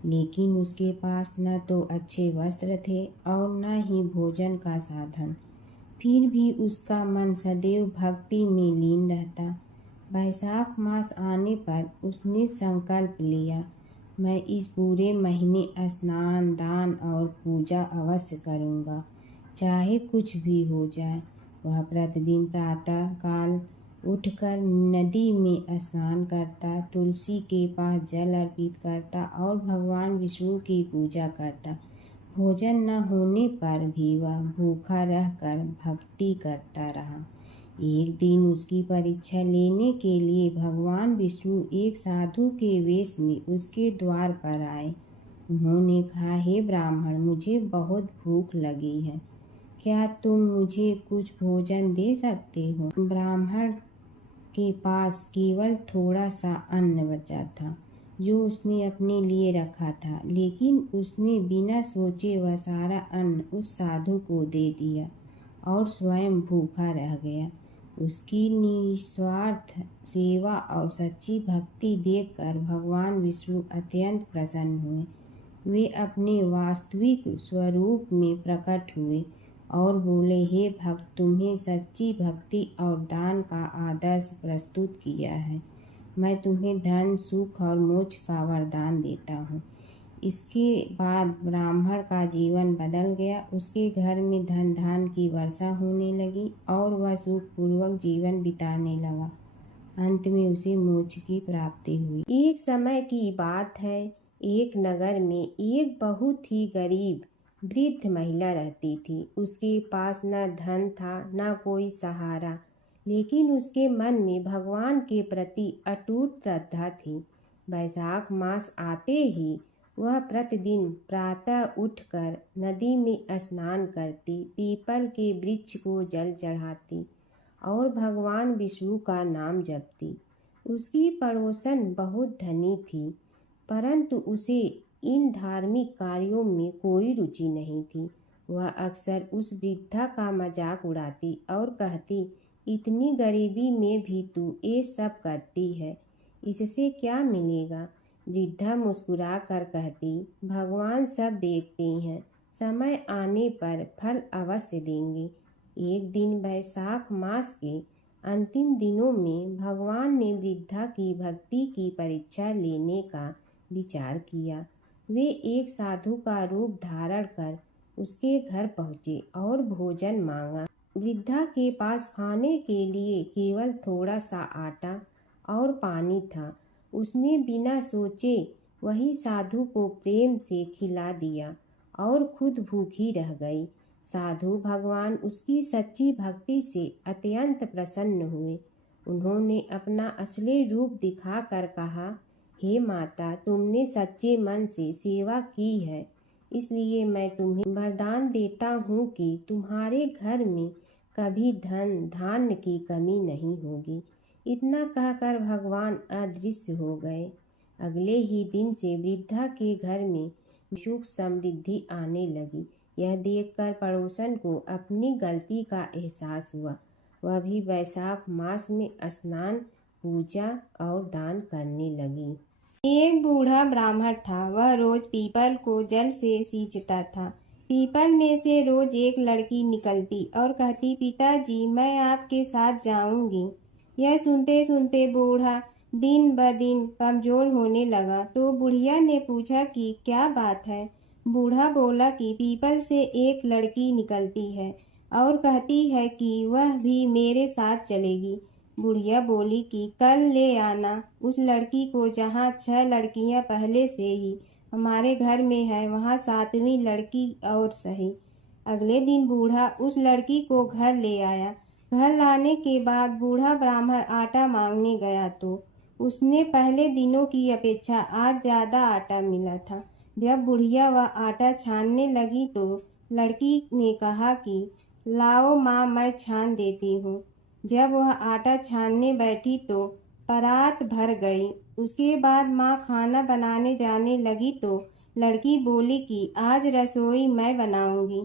लेकिन उसके पास न तो अच्छे वस्त्र थे और न ही भोजन का साधन। फिर भी उसका मन सदैव भक्ति में लीन रहता। वैशाख मास आने पर उसने संकल्प लिया, मैं इस पूरे महीने स्नान, दान और पूजा अवश्य करूँगा, चाहे कुछ भी हो जाए। वह प्रतिदिन प्रातः काल उठकर नदी में स्नान करता, तुलसी के पास जल अर्पित करता और भगवान विष्णु की पूजा करता। भोजन न होने पर भी वह भूखा रहकर भक्ति करता रहा। एक दिन उसकी परीक्षा लेने के लिए भगवान विष्णु एक साधु के वेश में उसके द्वार पर आए। उन्होंने कहा, हे ब्राह्मण, मुझे बहुत भूख लगी है, क्या तुम मुझे कुछ भोजन दे सकते हो? ब्राह्मण के पास केवल थोड़ा सा अन्न बचा था, जो उसने अपने लिए रखा था, लेकिन उसने बिना सोचे वह सारा अन्न उस साधु को दे दिया और स्वयं भूखा रह गया। उसकी निस्वार्थ सेवा और सच्ची भक्ति देखकर भगवान विष्णु अत्यंत प्रसन्न हुए। वे अपने वास्तविक स्वरूप में प्रकट हुए और बोले, हे भक्त, तुम्हें सच्ची भक्ति और दान का आदर्श प्रस्तुत किया है। मैं तुम्हें धन, सुख और मोक्ष का वरदान देता हूँ। इसके बाद ब्राह्मण का जीवन बदल गया। उसके घर में धन धान की वर्षा होने लगी और वह सुखपूर्वक जीवन बिताने लगा। अंत में उसे मोक्ष की प्राप्ति हुई। एक समय की बात है, एक नगर में एक बहुत ही गरीब वृद्ध महिला रहती थी। उसके पास न धन था न कोई सहारा, लेकिन उसके मन में भगवान के प्रति अटूट श्रद्धा थी। वैशाख मास आते ही वह प्रतिदिन प्रातः उठकर नदी में स्नान करती, पीपल के वृक्ष को जल चढ़ाती और भगवान विष्णु का नाम जपती। उसकी पड़ोसन बहुत धनी थी, परंतु उसे इन धार्मिक कार्यों में कोई रुचि नहीं थी। वह अक्सर उस वृद्धा का मजाक उड़ाती और कहती, इतनी गरीबी में भी तू ये सब करती है, इससे क्या मिलेगा? वृद्धा मुस्कुरा कर कहती, भगवान सब देखते हैं, समय आने पर फल अवश्य देंगे। एक दिन वैशाख मास के अंतिम दिनों में भगवान ने वृद्धा की भक्ति की परीक्षा लेने का विचार किया। वे एक साधु का रूप धारण कर उसके घर पहुँचे और भोजन मांगा। वृद्धा के पास खाने के लिए केवल थोड़ा सा आटा और पानी था। उसने बिना सोचे वही साधु को प्रेम से खिला दिया और खुद भूखी रह गई। साधु भगवान उसकी सच्ची भक्ति से अत्यंत प्रसन्न हुए। उन्होंने अपना असली रूप दिखाकर कहा, हे माता, तुमने सच्चे मन से सेवा की है, इसलिए मैं तुम्हें वरदान देता हूँ कि तुम्हारे घर में कभी धन धान्य की कमी नहीं होगी। इतना कहकर भगवान अदृश्य हो गए। अगले ही दिन से वृद्धा के घर में सुख समृद्धि आने लगी। यह देखकर पड़ोसन को अपनी गलती का एहसास हुआ। वह भी वैशाख मास में स्नान, पूजा और दान करने लगी। एक बूढ़ा ब्राह्मण था। वह रोज पीपल को जल से सींचता था। पीपल में से रोज एक लड़की निकलती और कहती, पिताजी मैं आपके साथ जाऊंगी। यह सुनते सुनते बूढ़ा दिन ब दिन कमजोर होने लगा। तो बुढ़िया ने पूछा कि क्या बात है? बूढ़ा बोला कि पीपल से एक लड़की निकलती है और कहती है कि वह भी मेरे साथ चलेगी। बुढ़िया बोली कि कल ले आना उस लड़की को, जहाँ 6 लड़कियां पहले से ही हमारे घर में है, वहाँ 7वीं लड़की और सही। अगले दिन बूढ़ा उस लड़की को घर ले आया। घर लाने के बाद बूढ़ा ब्राह्मण आटा मांगने गया तो उसने पहले दिनों की अपेक्षा आज ज़्यादा आटा मिला था। जब बुढ़िया वह आटा छानने लगी तो लड़की ने कहा कि लाओ माँ, मैं छान देती हूँ। जब वह आटा छानने बैठी तो परात भर गई। उसके बाद माँ खाना बनाने जाने लगी तो लड़की बोली कि आज रसोई मैं बनाऊंगी।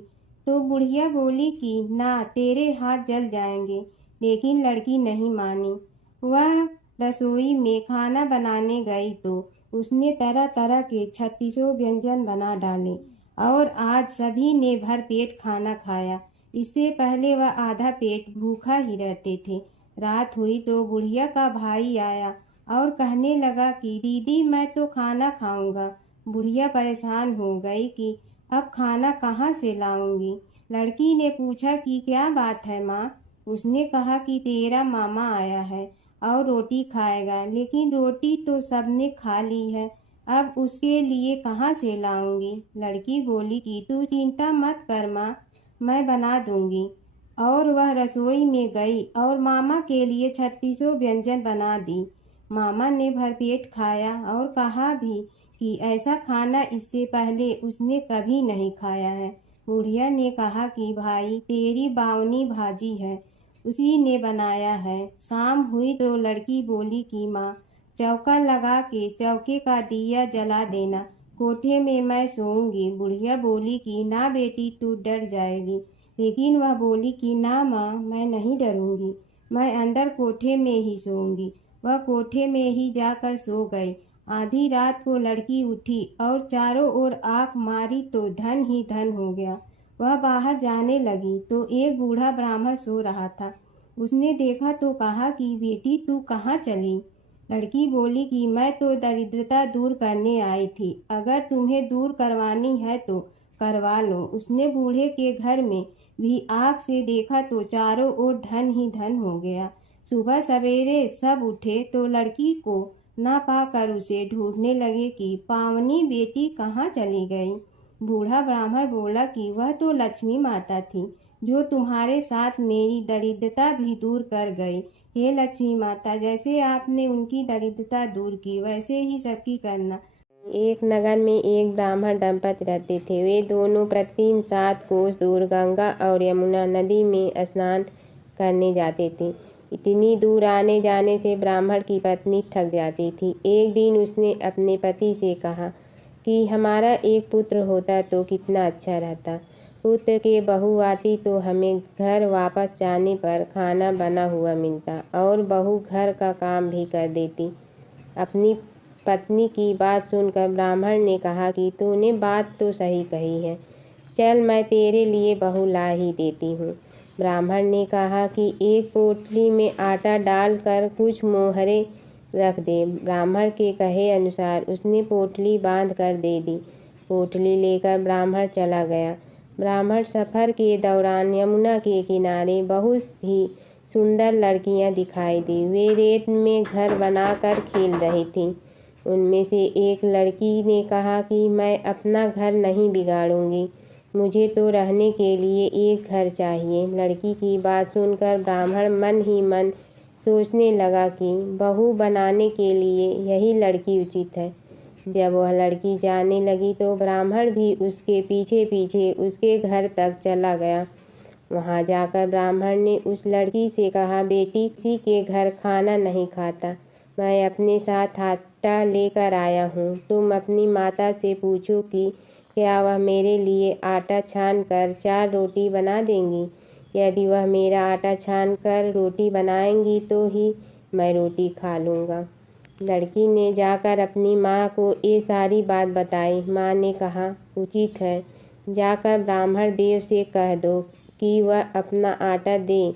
तो बुढ़िया बोली कि ना, तेरे हाथ जल जाएंगे। लेकिन लड़की नहीं मानी। वह रसोई में खाना बनाने गई तो उसने तरह तरह के 36 व्यंजन बना डाले और आज सभी ने भर पेट खाना खाया। इससे पहले वह आधा पेट भूखा ही रहते थे। रात हुई तो बुढ़िया का भाई आया और कहने लगा कि दीदी मैं तो खाना खाऊंगा। बुढ़िया परेशान हो गई कि अब खाना कहाँ से लाऊंगी। लड़की ने पूछा कि क्या बात है माँ? उसने कहा कि तेरा मामा आया है और रोटी खाएगा, लेकिन रोटी तो सबने खा ली है, अब उसके लिए कहाँ से लाऊंगी। लड़की बोली कि तू चिंता मत कर माँ, मैं बना दूंगी। और वह रसोई में गई और मामा के लिए 36 व्यंजन बना दी। मामा ने भरपेट खाया और कहा भी कि ऐसा खाना इससे पहले उसने कभी नहीं खाया है। बुढ़िया ने कहा कि भाई, तेरी बावनी भाजी है, उसी ने बनाया है। शाम हुई तो लड़की बोली कि माँ, चौका लगा के चौके का दिया जला देना, कोठे में मैं सोऊंगी। बुढ़िया बोली कि ना बेटी, तू डर जाएगी। लेकिन वह बोली कि ना माँ, मैं नहीं डरूंगी, मैं अंदर कोठे में ही सोऊंगी। वह कोठे में ही जाकर सो गई। आधी रात को लड़की उठी और चारों ओर आंख मारी तो धन ही धन हो गया। वह बाहर जाने लगी तो एक बूढ़ा ब्राह्मण सो रहा था। उसने देखा तो कहा कि बेटी, तू कहाँ चली? लड़की बोली कि मैं तो दरिद्रता दूर करने आई थी, अगर तुम्हें दूर करवानी है तो करवा लो। उसने बूढ़े के घर में भी आँख से देखा तो चारों ओर धन ही धन हो गया। सुबह सवेरे सब उठे तो लड़की को ना पाकर उसे ढूंढने लगे कि पावनी बेटी कहाँ चली गई। बूढ़ा ब्राह्मण बोला कि वह तो लक्ष्मी माता थी, जो तुम्हारे साथ मेरी दरिद्रता भी दूर कर गई। हे लक्ष्मी माता, जैसे आपने उनकी दरिद्रता दूर की, वैसे ही सबकी करना। एक नगर में एक ब्राह्मण दंपति रहते थे। वे दोनों प्रतिदिन 7 कोस दूर गंगा और यमुना नदी में स्नान करने जाते थे। इतनी दूर आने जाने से ब्राह्मण की पत्नी थक जाती थी। एक दिन उसने अपने पति से कहा कि हमारा एक पुत्र होता तो कितना अच्छा रहता। पुत्र के बहू आती तो हमें घर वापस जाने पर खाना बना हुआ मिलता और बहू घर का काम भी कर देती। अपनी पत्नी की बात सुनकर ब्राह्मण ने कहा कि तूने बात तो सही कही है, चल मैं तेरे लिए बहू ला ही देती हूँ। ब्राह्मण ने कहा कि एक पोटली में आटा डालकर कुछ मोहरे रख दे। ब्राह्मण के कहे अनुसार उसने पोटली बांध कर दे दी। पोटली लेकर ब्राह्मण चला गया। ब्राह्मण सफ़र के दौरान यमुना के किनारे बहुत ही सुंदर लड़कियां दिखाई दी। वे रेत में घर बनाकर खेल रही थीं। उनमें से एक लड़की ने कहा कि मैं अपना घर नहीं बिगाड़ूंगी, मुझे तो रहने के लिए एक घर चाहिए। लड़की की बात सुनकर ब्राह्मण मन ही मन सोचने लगा कि बहू बनाने के लिए यही लड़की उचित है। जब वह लड़की जाने लगी तो ब्राह्मण भी उसके पीछे पीछे उसके घर तक चला गया। वहां जाकर ब्राह्मण ने उस लड़की से कहा, बेटी, किसी के घर खाना नहीं खाता, मैं अपने साथ आटा लेकर आया हूँ। तुम अपनी माता से पूछो कि क्या वह मेरे लिए आटा छान कर 4 रोटी बना देंगी। यदि वह मेरा आटा छान कर रोटी बनाएंगी तो ही मैं रोटी खा लूँगा। लड़की ने जाकर अपनी माँ को ये सारी बात बताई। माँ ने कहा, उचित है, जाकर ब्राह्मण देव से कह दो कि वह अपना आटा दे,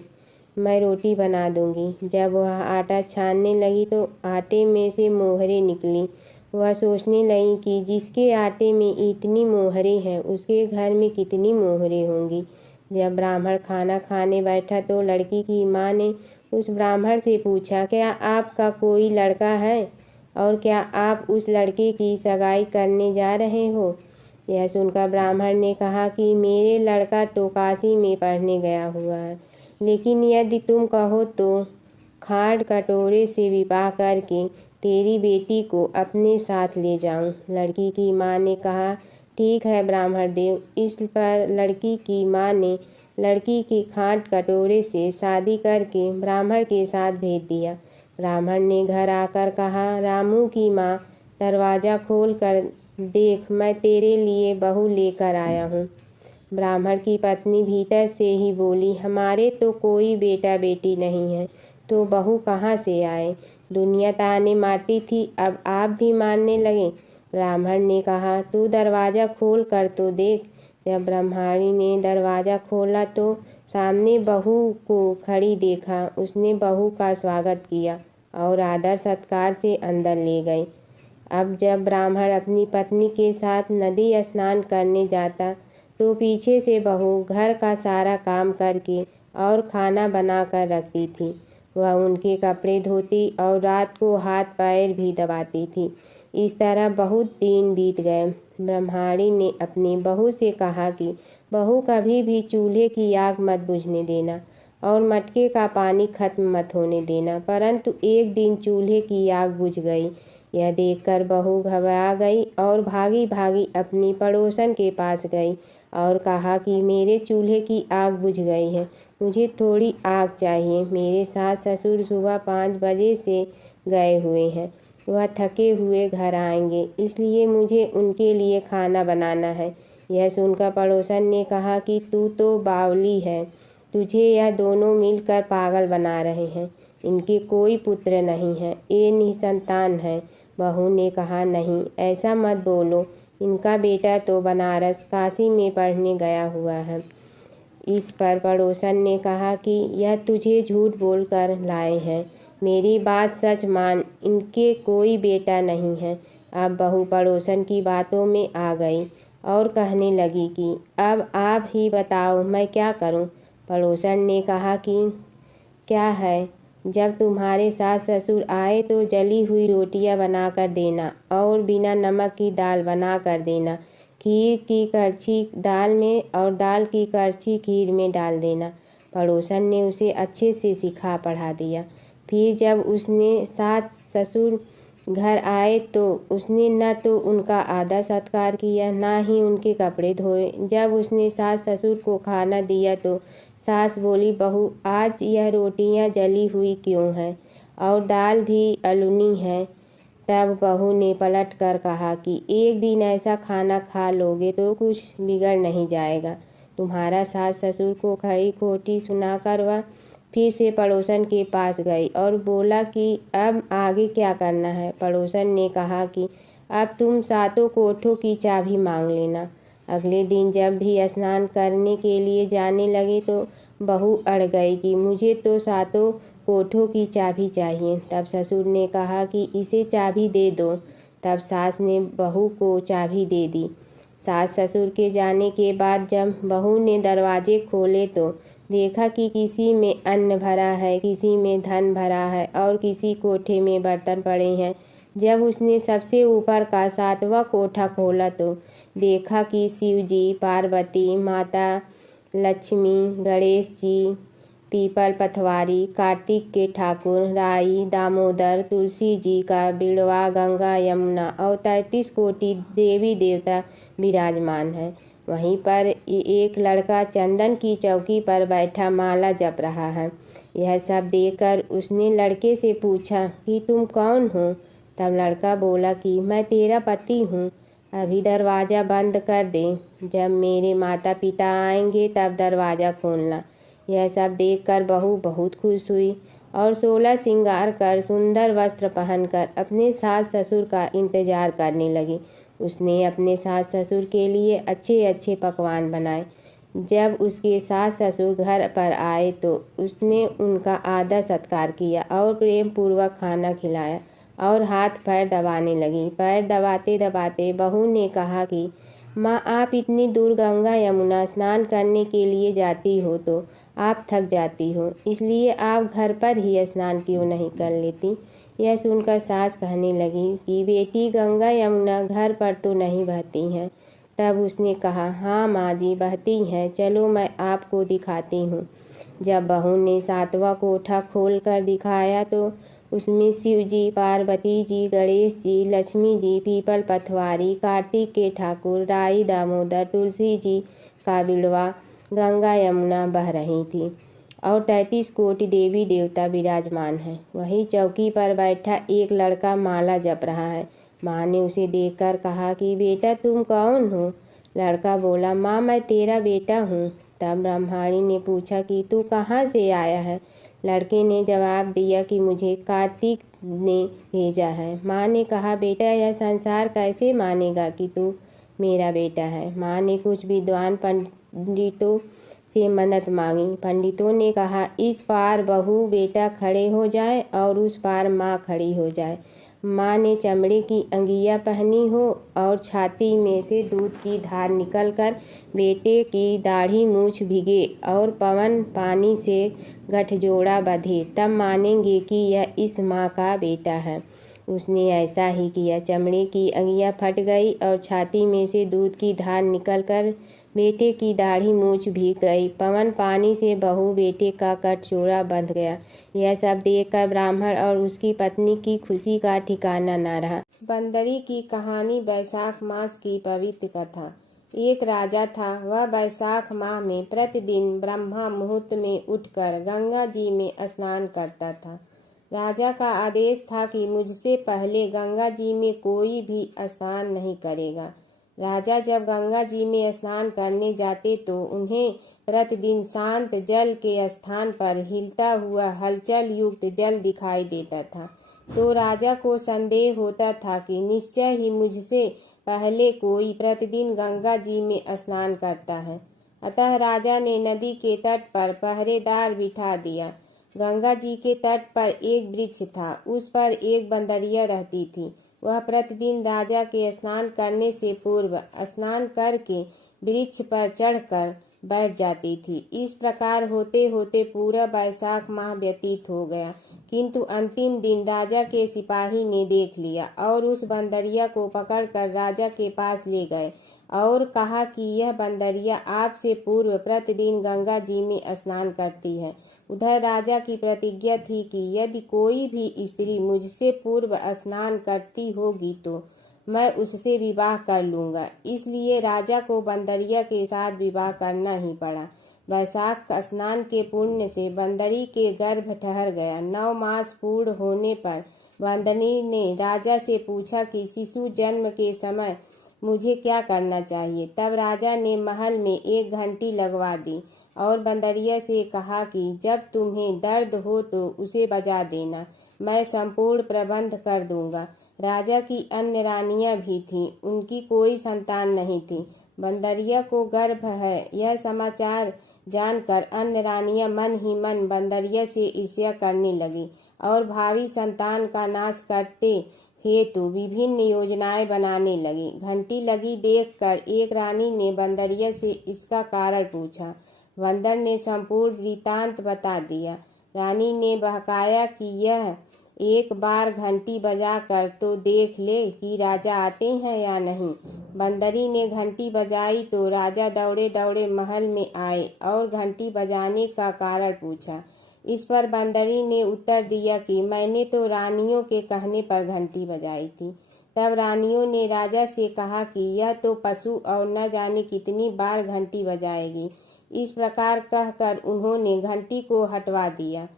मैं रोटी बना दूंगी। जब वह आटा छानने लगी तो आटे में से मोहरे निकली। वह सोचने लगी कि जिसके आटे में इतनी मोहरे हैं उसके घर में कितनी मोहरे होंगी। जब ब्राह्मण खाना खाने बैठा तो लड़की की माँ ने उस ब्राह्मण से पूछा, क्या आपका कोई लड़का है और क्या आप उस लड़के की सगाई करने जा रहे हो। यह सुनकर ब्राह्मण ने कहा कि मेरे लड़का तो काशी में पढ़ने गया हुआ है, लेकिन यदि तुम कहो तो खाड़ कटोरे से विवाह करके तेरी बेटी को अपने साथ ले जाऊं। लड़की की माँ ने कहा, ठीक है ब्राह्मण देव। इस पर लड़की की माँ ने लड़की की खाट कटोरे से शादी करके ब्राह्मण के साथ भेज दिया। ब्राह्मण ने घर आकर कहा, रामू की माँ, दरवाज़ा खोल कर देख, मैं तेरे लिए बहू लेकर आया हूँ। ब्राह्मण की पत्नी भीतर से ही बोली, हमारे तो कोई बेटा बेटी नहीं है, तो बहू कहाँ से आए। दुनिया ताने मारती थी, अब आप भी मारने लगे। ब्राह्मण ने कहा, तू दरवाज़ा खोल कर तो देख। जब ब्रह्मचारी ने दरवाज़ा खोला तो सामने बहू को खड़ी देखा। उसने बहू का स्वागत किया और आदर सत्कार से अंदर ले गई। अब जब ब्राह्मण अपनी पत्नी के साथ नदी स्नान करने जाता तो पीछे से बहू घर का सारा काम करके और खाना बना कर रखती थी। वह उनके कपड़े धोती और रात को हाथ पैर भी दबाती थी। इस तरह बहुत दिन बीत गए। ब्रह्मचारी ने अपनी बहू से कहा कि बहू कभी भी चूल्हे की आग मत बुझने देना और मटके का पानी खत्म मत होने देना। परंतु एक दिन चूल्हे की आग बुझ गई। यह देखकर बहू घबरा गई और भागी भागी अपनी पड़ोसन के पास गई और कहा कि मेरे चूल्हे की आग बुझ गई है, मुझे थोड़ी आग चाहिए। मेरे सास ससुर सुबह 5 बजे से गए हुए हैं, वह थके हुए घर आएंगे, इसलिए मुझे उनके लिए खाना बनाना है। यह सुनकर पड़ोसन ने कहा कि तू तो बावली है, तुझे यह दोनों मिलकर पागल बना रहे हैं। इनके कोई पुत्र नहीं है, ये निसंतान है। बहू ने कहा, नहीं, ऐसा मत बोलो, इनका बेटा तो बनारस काशी में पढ़ने गया हुआ है। इस पर पड़ोसन ने कहा कि यह तुझे झूठ बोलकर लाए हैं, मेरी बात सच मान, इनके कोई बेटा नहीं है। अब बहू पड़ोसन की बातों में आ गई और कहने लगी कि अब आप ही बताओ मैं क्या करूं। पड़ोसन ने कहा कि क्या है, जब तुम्हारे सास ससुर आए तो जली हुई रोटियां बनाकर देना और बिना नमक की दाल बना कर देना। खीर की करछी दाल में और दाल की करछी खीर में डाल देना। पड़ोसन ने उसे अच्छे से सिखा पढ़ा दिया। फिर जब उसने सास ससुर घर आए तो उसने न तो उनका आदर सत्कार किया, ना ही उनके कपड़े धोए। जब उसने सास ससुर को खाना दिया तो सास बोली, बहू आज यह रोटियां जली हुई क्यों हैं और दाल भी अलुनी है। तब बहू ने पलट कर कहा कि एक दिन ऐसा खाना खा लोगे तो कुछ बिगड़ नहीं जाएगा। तुम्हारा सास ससुर को खरी खोटी सुनाकर वह फिर से पड़ोसन के पास गई और बोला कि अब आगे क्या करना है। पड़ोसन ने कहा कि अब तुम सातों कोठों की चाबी मांग लेना। अगले दिन जब भी स्नान करने के लिए जाने लगे तो बहू अड़ गई कि मुझे तो सातों कोठों की चाबी चाहिए। तब ससुर ने कहा कि इसे चाबी दे दो। तब सास ने बहू को चाबी दे दी। सास ससुर के जाने के बाद जब बहू ने दरवाजे खोले तो देखा कि किसी में अन्न भरा है, किसी में धन भरा है और किसी कोठे में बर्तन पड़े हैं। जब उसने सबसे ऊपर का 7वां कोठा खोला तो देखा कि शिव जी, पार्वती माता, लक्ष्मी, गणेश जी, पीपल पथवारी, कार्तिक के ठाकुर, राई, दामोदर, तुलसी जी का बिड़वा, गंगा, यमुना और 33 कोटि देवी देवता विराजमान है। वहीं पर एक लड़का चंदन की चौकी पर बैठा माला जप रहा है। यह सब देखकर उसने लड़के से पूछा कि तुम कौन हो। तब लड़का बोला कि मैं तेरा पति हूँ, अभी दरवाज़ा बंद कर दे, जब मेरे माता पिता आएंगे तब दरवाज़ा खोलना। यह सब देखकर बहू बहुत खुश हुई और 16 श्रृंगार कर सुंदर वस्त्र पहनकर अपने सास ससुर का इंतजार करने लगी। उसने अपने सास ससुर के लिए अच्छे अच्छे पकवान बनाए। जब उसके सास ससुर घर पर आए तो उसने उनका आदर सत्कार किया और प्रेम पूर्वक खाना खिलाया और हाथ पैर दबाने लगी। पैर दबाते दबाते बहू ने कहा कि माँ, आप इतनी दूर गंगा यमुना स्नान करने के लिए जाती हो तो आप थक जाती हो, इसलिए आप घर पर ही स्नान क्यों नहीं कर लेती। यह सुनकर सास कहने लगी कि बेटी, गंगा यमुना घर पर तो नहीं बहती हैं। तब उसने कहा, हाँ माँ जी, बहती हैं, चलो मैं आपको दिखाती हूँ। जब बहू ने 7वां कोठा खोल कर दिखाया तो उसमें शिव जी, पार्वती जी, गणेश जी, लक्ष्मी जी, पीपल पथवारी, कार्तिक के ठाकुर, राई, दामोदर, तुलसी जी का बिड़वा, गंगा यमुना बह रही थी और 33 कोटि देवी देवता विराजमान हैं। वहीं चौकी पर बैठा एक लड़का माला जप रहा है। माँ ने उसे देखकर कहा कि बेटा, तुम कौन हो। लड़का बोला, माँ, मैं तेरा बेटा हूँ। तब ब्रह्माणी ने पूछा कि तू कहाँ से आया है। लड़के ने जवाब दिया कि मुझे कार्तिक ने भेजा है। माँ ने कहा, बेटा, यह संसार कैसे मानेगा कि तू मेरा बेटा है। माँ ने कुछ विद्वान पंडितों से मन्नत मांगी। पंडितों ने कहा, इस पार बहू बेटा खड़े हो जाए और उस पार माँ खड़ी हो जाए। माँ ने चमड़े की अंगिया पहनी हो और छाती में से दूध की धार निकलकर बेटे की दाढ़ी मूछ भिगे और पवन पानी से गठजोड़ा बंधे, तब मानेंगे कि यह इस माँ का बेटा है। उसने ऐसा ही किया। चमड़े की अंगिया फट गई और छाती में से दूध की धार निकलकर बेटे की दाढ़ी मूछ भीग गई। पवन पानी से बहू बेटे का गठजोड़ा बंध गया। यह सब देखकर ब्राह्मण और उसकी पत्नी की खुशी का ठिकाना न रहा। बंदरी की कहानी। बैसाख मास की पवित्र कथा। एक राजा था। वह बैसाख माह में प्रतिदिन ब्रह्मा मुहूर्त में उठकर गंगा जी में स्नान करता था। राजा का आदेश था कि मुझसे पहले गंगा जी में कोई भी स्नान नहीं करेगा। राजा जब गंगा जी में स्नान करने जाते तो उन्हें प्रतिदिन शांत जल के स्थान पर हिलता हुआ हलचल युक्त जल दिखाई देता था। तो राजा को संदेह होता था कि निश्चय ही मुझसे पहले कोई प्रतिदिन गंगा जी में स्नान करता है। अतः राजा ने नदी के तट पर पहरेदार बिठा दिया। गंगा जी के तट पर एक वृक्ष था। उस पर एक बंदरिया रहती थी। वह प्रतिदिन राजा के स्नान करने से पूर्व स्नान करके वृक्ष पर चढ़कर बैठ जाती थी। इस प्रकार होते होते पूरा बैसाख माह व्यतीत हो गया, किंतु अंतिम दिन राजा के सिपाही ने देख लिया और उस बंदरिया को पकड़कर राजा के पास ले गए और कहा कि यह बंदरिया आपसे पूर्व प्रतिदिन गंगा जी में स्नान करती है। उधर राजा की प्रतिज्ञा थी कि यदि कोई भी स्त्री मुझसे पूर्व स्नान करती होगी तो मैं उससे विवाह कर लूँगा। इसलिए राजा को बंदरिया के साथ विवाह करना ही पड़ा। वैशाख स्नान के पुण्य से बंदरी के गर्भ ठहर गया। 9 मास पूर्ण होने पर बंदरी ने राजा से पूछा कि शिशु जन्म के समय मुझे क्या करना चाहिए। तब राजा ने महल में एक घंटी लगवा दी और बंदरिया से कहा कि जब तुम्हें दर्द हो तो उसे बजा देना, मैं संपूर्ण प्रबंध कर दूंगा। राजा की अन्य रानियां भी थीं, उनकी कोई संतान नहीं थी। बंदरिया को गर्भ है यह समाचार जानकर अन्य रानियां मन ही मन बंदरिया से ईर्ष्या करने लगी और भावी संतान का नाश करते हेतु विभिन्न योजनाएं बनाने लगी। घंटी लगी देखकर एक रानी ने बंदरिया से इसका कारण पूछा। बंदर ने संपूर्ण वृतांत बता दिया। रानी ने बहकाया कि यह एक बार घंटी बजाकर तो देख ले कि राजा आते हैं या नहीं। बंदरी ने घंटी बजाई तो राजा दौड़े दौड़े महल में आए और घंटी बजाने का कारण पूछा। इस पर बंदरी ने उत्तर दिया कि मैंने तो रानियों के कहने पर घंटी बजाई थी। तब रानियों ने राजा से कहा कि यह तो पशु और न जाने कितनी बार घंटी बजाएगी। इस प्रकार कहकर उन्होंने घंटी को हटवा दिया।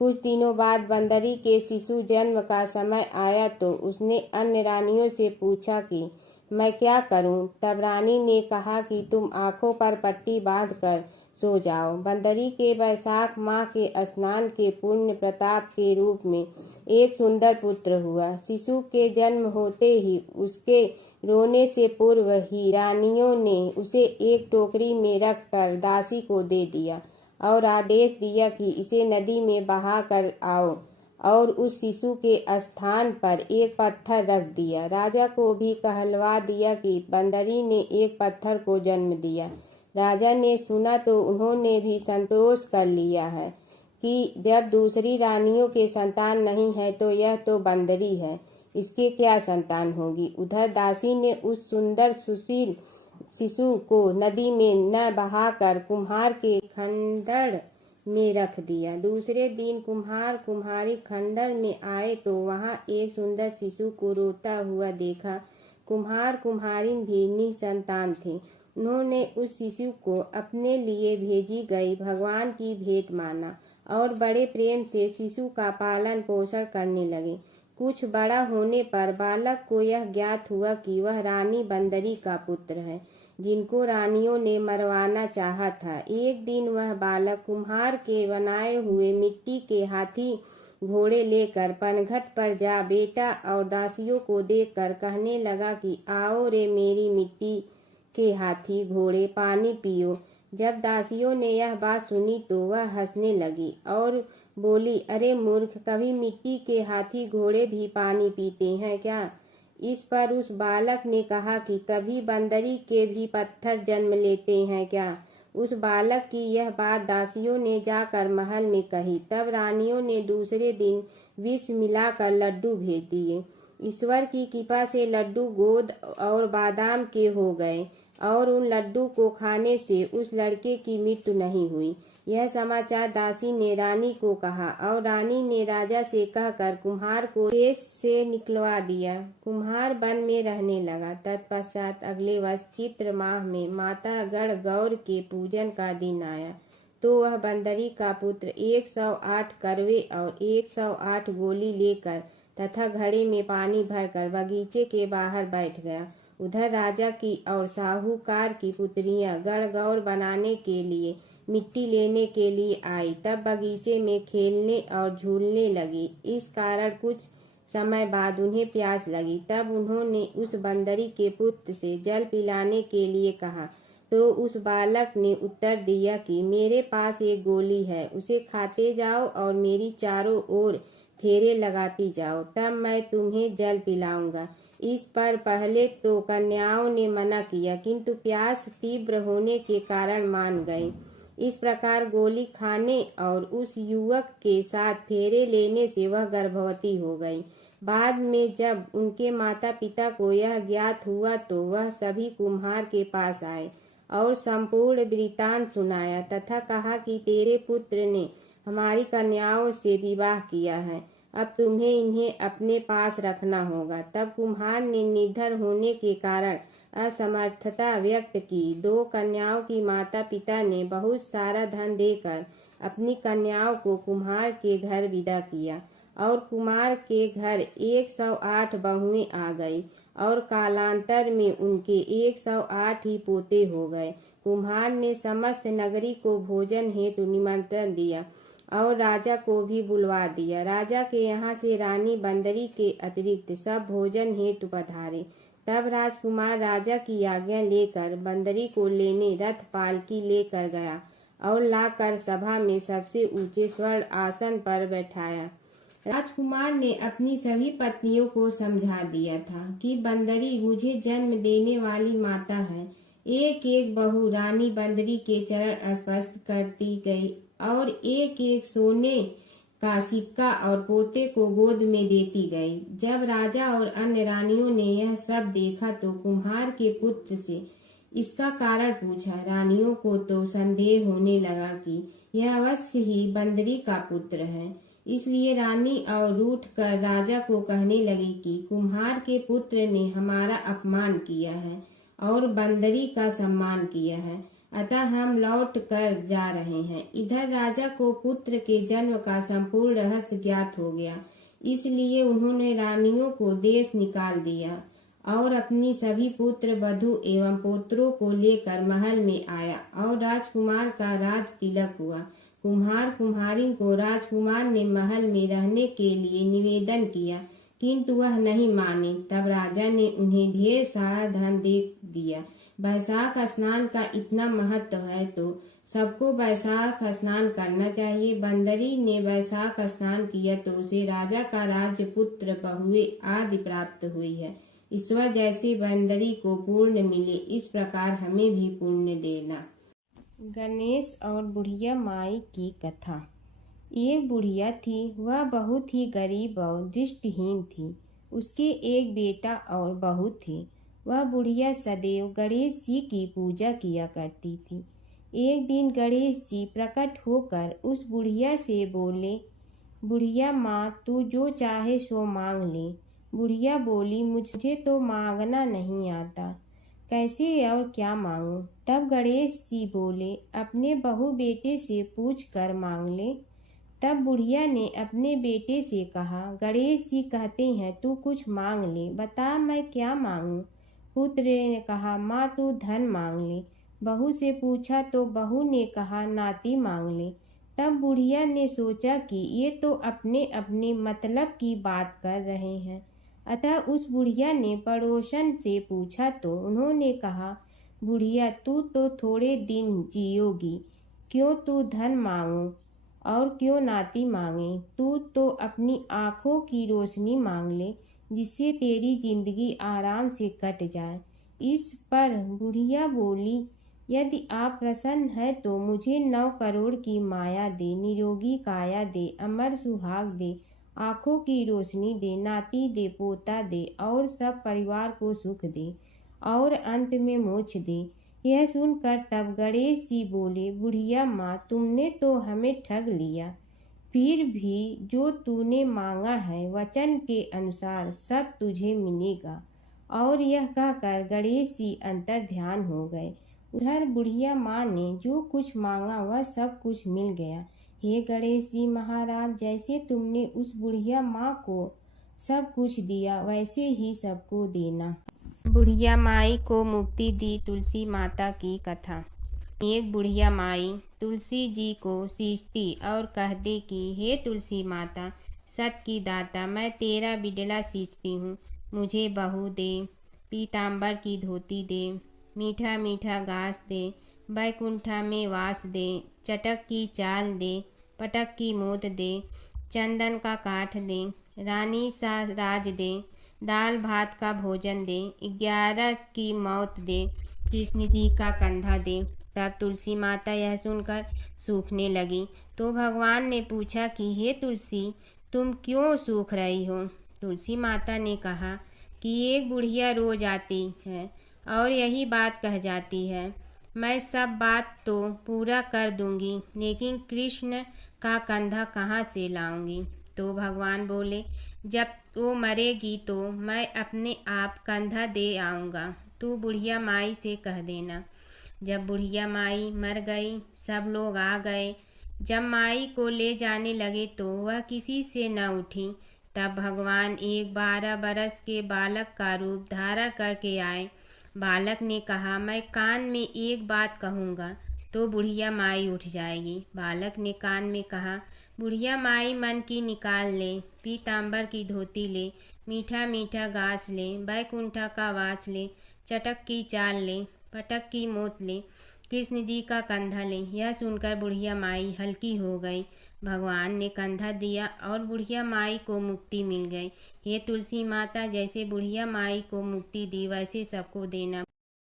कुछ दिनों बाद बंदरी के शिशु जन्म का समय आया तो उसने अन्य रानियों से पूछा कि मैं क्या करूं। तब रानी ने कहा कि तुम आंखों पर पट्टी बांधकर सो जाओ। बंदरी के वैशाख माह के स्नान के पुण्य प्रताप के रूप में एक सुंदर पुत्र हुआ। शिशु के जन्म होते ही उसके रोने से पूर्व ही रानियों ने उसे एक टोकरी में रखकर दासी को दे दिया और आदेश दिया कि इसे नदी में बहा कर आओ और उस शिशु के स्थान पर एक पत्थर रख दिया। राजा को भी कहलवा दिया कि बंदरी ने एक पत्थर को जन्म दिया। राजा ने सुना तो उन्होंने भी संतोष कर लिया है कि जब दूसरी रानियों के संतान नहीं है तो यह तो बंदरी है, इसके क्या संतान होगी। उधर दासी ने उस सुंदर सुशील शिशु को नदी में न बहाकर कुम्हार के खंडर में रख दिया। दूसरे दिन कुम्हार कुम्हारी खंडर में आए तो वहां एक सुंदर शिशु को रोता हुआ देखा। कुम्हार कुम्हारिन भी निसंतान थे। उन्होंने उस शिशु को अपने लिए भेजी गई भगवान की भेंट माना और बड़े प्रेम से शिशु का पालन पोषण करने लगे। कुछ बड़ा होने पर बालक को यह ज्ञात हुआ कि वह रानी बंदरी का पुत्र है, जिनको रानियों ने मरवाना चाहा था। एक दिन वह बालक कुम्हार के बनाए हुए मिट्टी के हाथी घोड़े लेकर पनघट पर जा बैठा और दासियों को देखकर कहने लगा कि आओ रे मेरी मिट्टी के हाथी घोड़े, पानी पियो। जब दासियों ने यह बात सुनी तो वह हंसने लगी और बोली, अरे मूर्ख, कभी मिट्टी के हाथी घोड़े भी पानी पीते हैं क्या। इस पर उस बालक ने कहा कि कभी बंदरी के भी पत्थर जन्म लेते हैं क्या। उस बालक की यह बात दासियों ने जाकर महल में कही। तब रानियों ने दूसरे दिन विष मिलाकर लड्डू भेज दिए। ईश्वर की कृपा से लड्डू गोद और बादाम के हो गए और उन लड्डू को खाने से उस लड़के की मृत्यु नहीं हुई। यह समाचार दासी ने रानी को कहा और रानी ने राजा से कहकर कुम्हार को देश से निकलवा दिया। कुम्हार वन में रहने लगा। तत्पश्चात अगले वर्ष चित्र माह में माता गढ़ गौर के पूजन का दिन आया तो वह बंदरी का पुत्र 108 करवे और 108 गोली लेकर तथा घड़े में पानी भरकर बगीचे के बाहर बैठ गया। उधर राजा की और साहूकार की पुत्रियां गढ़गौर बनाने के लिए मिट्टी लेने के लिए आई। तब बगीचे में खेलने और झूलने लगी। इस कारण कुछ समय बाद उन्हें प्यास लगी। तब उन्होंने उस बंदरी के पुत्र से जल पिलाने के लिए कहा तो उस बालक ने उत्तर दिया कि मेरे पास एक गोली है, उसे खाते जाओ और मेरी चारों ओर फेरे लगाती जाओ, तब मैं तुम्हें जल पिलाऊंगा। इस पर पहले तो कन्याओं ने मना किया, किंतु प्यास तीव्र होने के कारण मान गई। इस प्रकार गोली खाने और उस युवक के साथ फेरे लेने से वह गर्भवती हो गई। बाद में जब उनके माता पिता को यह ज्ञात हुआ तो वह सभी कुम्हार के पास आए और संपूर्ण वृत्तांत सुनाया तथा कहा कि तेरे पुत्र ने हमारी कन्याओं से विवाह किया है, अब तुम्हें इन्हें अपने पास रखना होगा। तब कुम्हार ने निर्धन होने के कारण असमर्थता व्यक्त की। 2 कन्याओं की माता पिता ने बहुत सारा धन देकर अपनी कन्याओं को कुम्हार के घर विदा किया और कुमार के घर 108 बहुएं आ गई और कालांतर में उनके 108 ही पोते हो गए। कुम्हार ने समस्त नगरी को भोजन हेतु निमंत्रण दिया और राजा को भी बुलवा दिया। राजा के यहाँ से रानी बंदरी के अतिरिक्त सब भोजन हेतु पधारे। तब राजकुमार राजा की आज्ञा लेकर बंदरी को लेने रथ पालकी लेकर गया और लाकर सभा में सबसे ऊंचे स्वर्ण आसन पर बैठाया। राजकुमार ने अपनी सभी पत्नियों को समझा दिया था कि बंदरी मुझे जन्म देने वाली माता है। एक एक बहू रानी बंदरी के चरण स्पर्श करती गई और एक एक सोने का सिक्का और पोते को गोद में देती गई। जब राजा और अन्य रानियों ने यह सब देखा तो कुम्हार के पुत्र से इसका कारण पूछा। रानियों को तो संदेह होने लगा कि यह अवश्य ही बंदरी का पुत्र है। इसलिए रानी और रूठ कर राजा को कहने लगी कि कुम्हार के पुत्र ने हमारा अपमान किया है और बंदरी का सम्मान किया है, अतः हम लौट कर जा रहे हैं। इधर राजा को पुत्र के जन्म का संपूर्ण रहस्य ज्ञात हो गया, इसलिए उन्होंने रानियों को देश निकाल दिया और अपनी सभी पुत्र वधू एवं पुत्रों को लेकर महल में आया और राजकुमार का राज तिलक हुआ। कुम्हार कुम्हारिन को राजकुमार ने महल में रहने के लिए निवेदन किया, किंतु वह नहीं माने। तब राजा ने उन्हें ढेर सारा धन दे दिया। वैशाख स्नान का इतना महत्व है तो सबको वैशाख स्नान करना चाहिए। बंदरी ने वैशाख स्नान किया तो उसे राजा का राज्य, पुत्र, बहुएं आदि प्राप्त हुई है। ईश्वर जैसे बंदरी को पुण्य मिले, इस प्रकार हमें भी पुण्य देना। गणेश और बुढ़िया माई की कथा। एक बुढ़िया थी, वह बहुत ही गरीब और दृष्टिहीन थी। उसके एक बेटा और बहू थी। वह बुढ़िया सदैव गणेश जी की पूजा किया करती थी। एक दिन गणेश जी प्रकट होकर उस बुढ़िया से बोले, बुढ़िया माँ, तू जो चाहे सो मांग ले। बुढ़िया बोली, मुझे तो मांगना नहीं आता, कैसे और क्या मांगूं? तब गणेश जी बोले, अपने बहू बेटे से पूछ कर मांग ले। तब बुढ़िया ने अपने बेटे से कहा, गणेश जी कहते हैं तू कुछ मांग ले, बता मैं क्या मांगूं? पुत्र ने कहा, माँ तू धन मांग ले। बहू से पूछा तो बहू ने कहा, नाती मांग ले। तब बुढ़िया ने सोचा कि ये तो अपने अपने मतलब की बात कर रहे हैं, अतः उस बुढ़िया ने पड़ोसन से पूछा तो उन्होंने कहा, बुढ़िया तू तो थोड़े दिन जियोगी, क्यों तू धन मांगो और क्यों नाती मांगे? तू तो अपनी आँखों की रोशनी मांग ले, जिससे तेरी जिंदगी आराम से कट जाए। इस पर बुढ़िया बोली, यदि आप प्रसन्न है तो मुझे 9 करोड़ की माया दे, निरोगी काया दे, अमर सुहाग दे, आँखों की रोशनी दे, नाती दे, पोता दे और सब परिवार को सुख दे और अंत में मोक्ष दे। यह सुनकर तब गणेश जी बोले, बुढ़िया माँ, तुमने तो हमें ठग लिया। फिर भी जो तूने मांगा है वचन के अनुसार सब तुझे मिलेगा। और यह कहकर गणेश जी अंतर ध्यान हो गए। उधर बुढ़िया माँ ने जो कुछ मांगा वह सब कुछ मिल गया। हे गणेश जी महाराज, जैसे तुमने उस बुढ़िया माँ को सब कुछ दिया वैसे ही सबको देना। बुढ़िया माई को मुक्ति दी तुलसी माता की कथा। एक बुढ़िया माई तुलसी जी को सींचती और कहती कि हे तुलसी माता, सत की दाता, मैं तेरा बिडला सींचती हूँ, मुझे बहू दे, पीताम्बर की धोती दे, मीठा मीठा घास दे, बैकुंठा में वास दे, चटक की चाल दे, पटक की मोद दे, चंदन का काठ दे, रानी सा राज दे, दाल भात का भोजन दे, 11 की मौत दे, कृष्ण जी का कंधा दे। तब तुलसी माता यह सुनकर सूखने लगी तो भगवान ने पूछा कि हे तुलसी, तुम क्यों सूख रही हो? तुलसी माता ने कहा कि एक बुढ़िया रोज आती है और यही बात कह जाती है, मैं सब बात तो पूरा कर दूंगी, लेकिन कृष्ण का कंधा कहाँ से लाऊंगी? तो भगवान बोले, जब वो मरेगी तो मैं अपने आप कंधा दे आऊँगा, तू बुढ़िया माई से कह देना। जब बुढ़िया माई मर गई, सब लोग आ गए। जब माई को ले जाने लगे तो वह किसी से न उठी। तब भगवान एक 12 बरस के बालक का रूप धारण करके आए। बालक ने कहा, मैं कान में एक बात कहूँगा तो बुढ़िया माई उठ जाएगी। बालक ने कान में कहा, बुढ़िया माई मन की निकाल ले, पीताम्बर की धोती ले, मीठा मीठा घास ले, बैकुंठा का वास ले, चटक की चाल ले, पटक की मोत ले, कृष्ण जी का कंधा ले। यह सुनकर बुढ़िया माई हल्की हो गई। भगवान ने कंधा दिया और बुढ़िया माई को मुक्ति मिल गई। हे तुलसी माता, जैसे बुढ़िया माई को मुक्ति दी वैसे सबको देना।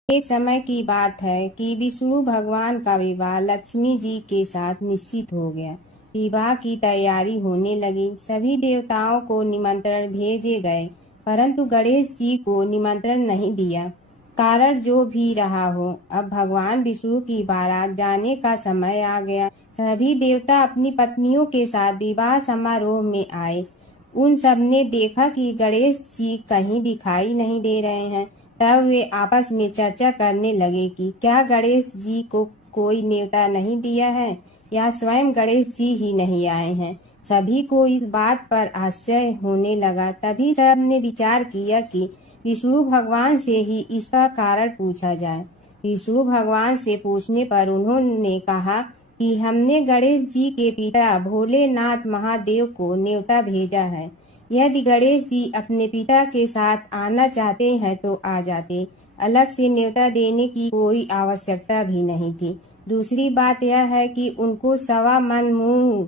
एक समय की बात है कि विष्णु भगवान का विवाह लक्ष्मी जी के साथ निश्चित हो गया। विवाह की तैयारी होने लगी। सभी देवताओं को निमंत्रण भेजे गए, परंतु गणेश जी को निमंत्रण नहीं दिया। कारण जो भी रहा हो, अब भगवान विष्णु की बारात जाने का समय आ गया। सभी देवता अपनी पत्नियों के साथ विवाह समारोह में आए। उन सब ने देखा कि गणेश जी कहीं दिखाई नहीं दे रहे हैं। तब वे आपस में चर्चा करने लगे कि क्या गणेश जी को कोई न्योता नहीं दिया है या स्वयं गणेश जी ही नहीं आए हैं। सभी को इस बात पर आश्चर्य होने लगा। तभी सब ने विचार किया कि विष्णु भगवान से ही इसका कारण पूछा जाए। विष्णु भगवान से पूछने पर उन्होंने कहा कि हमने गणेश जी के पिता भोलेनाथ महादेव को न्योता भेजा है। यदि गणेश जी अपने पिता के साथ आना चाहते हैं तो आ जाते। अलग से न्योता देने की कोई आवश्यकता भी नहीं थी। दूसरी बात यह है कि उनको 1.25 मन मूंग,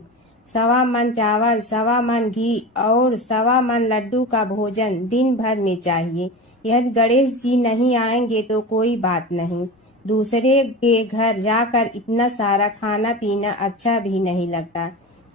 1.25 मन चावल, 1.25 मन घी और 1.25 मन लड्डू का भोजन दिन भर में चाहिए। यदि गणेश जी नहीं आएंगे तो कोई बात नहीं। दूसरे के घर जाकर इतना सारा खाना पीना अच्छा भी नहीं लगता।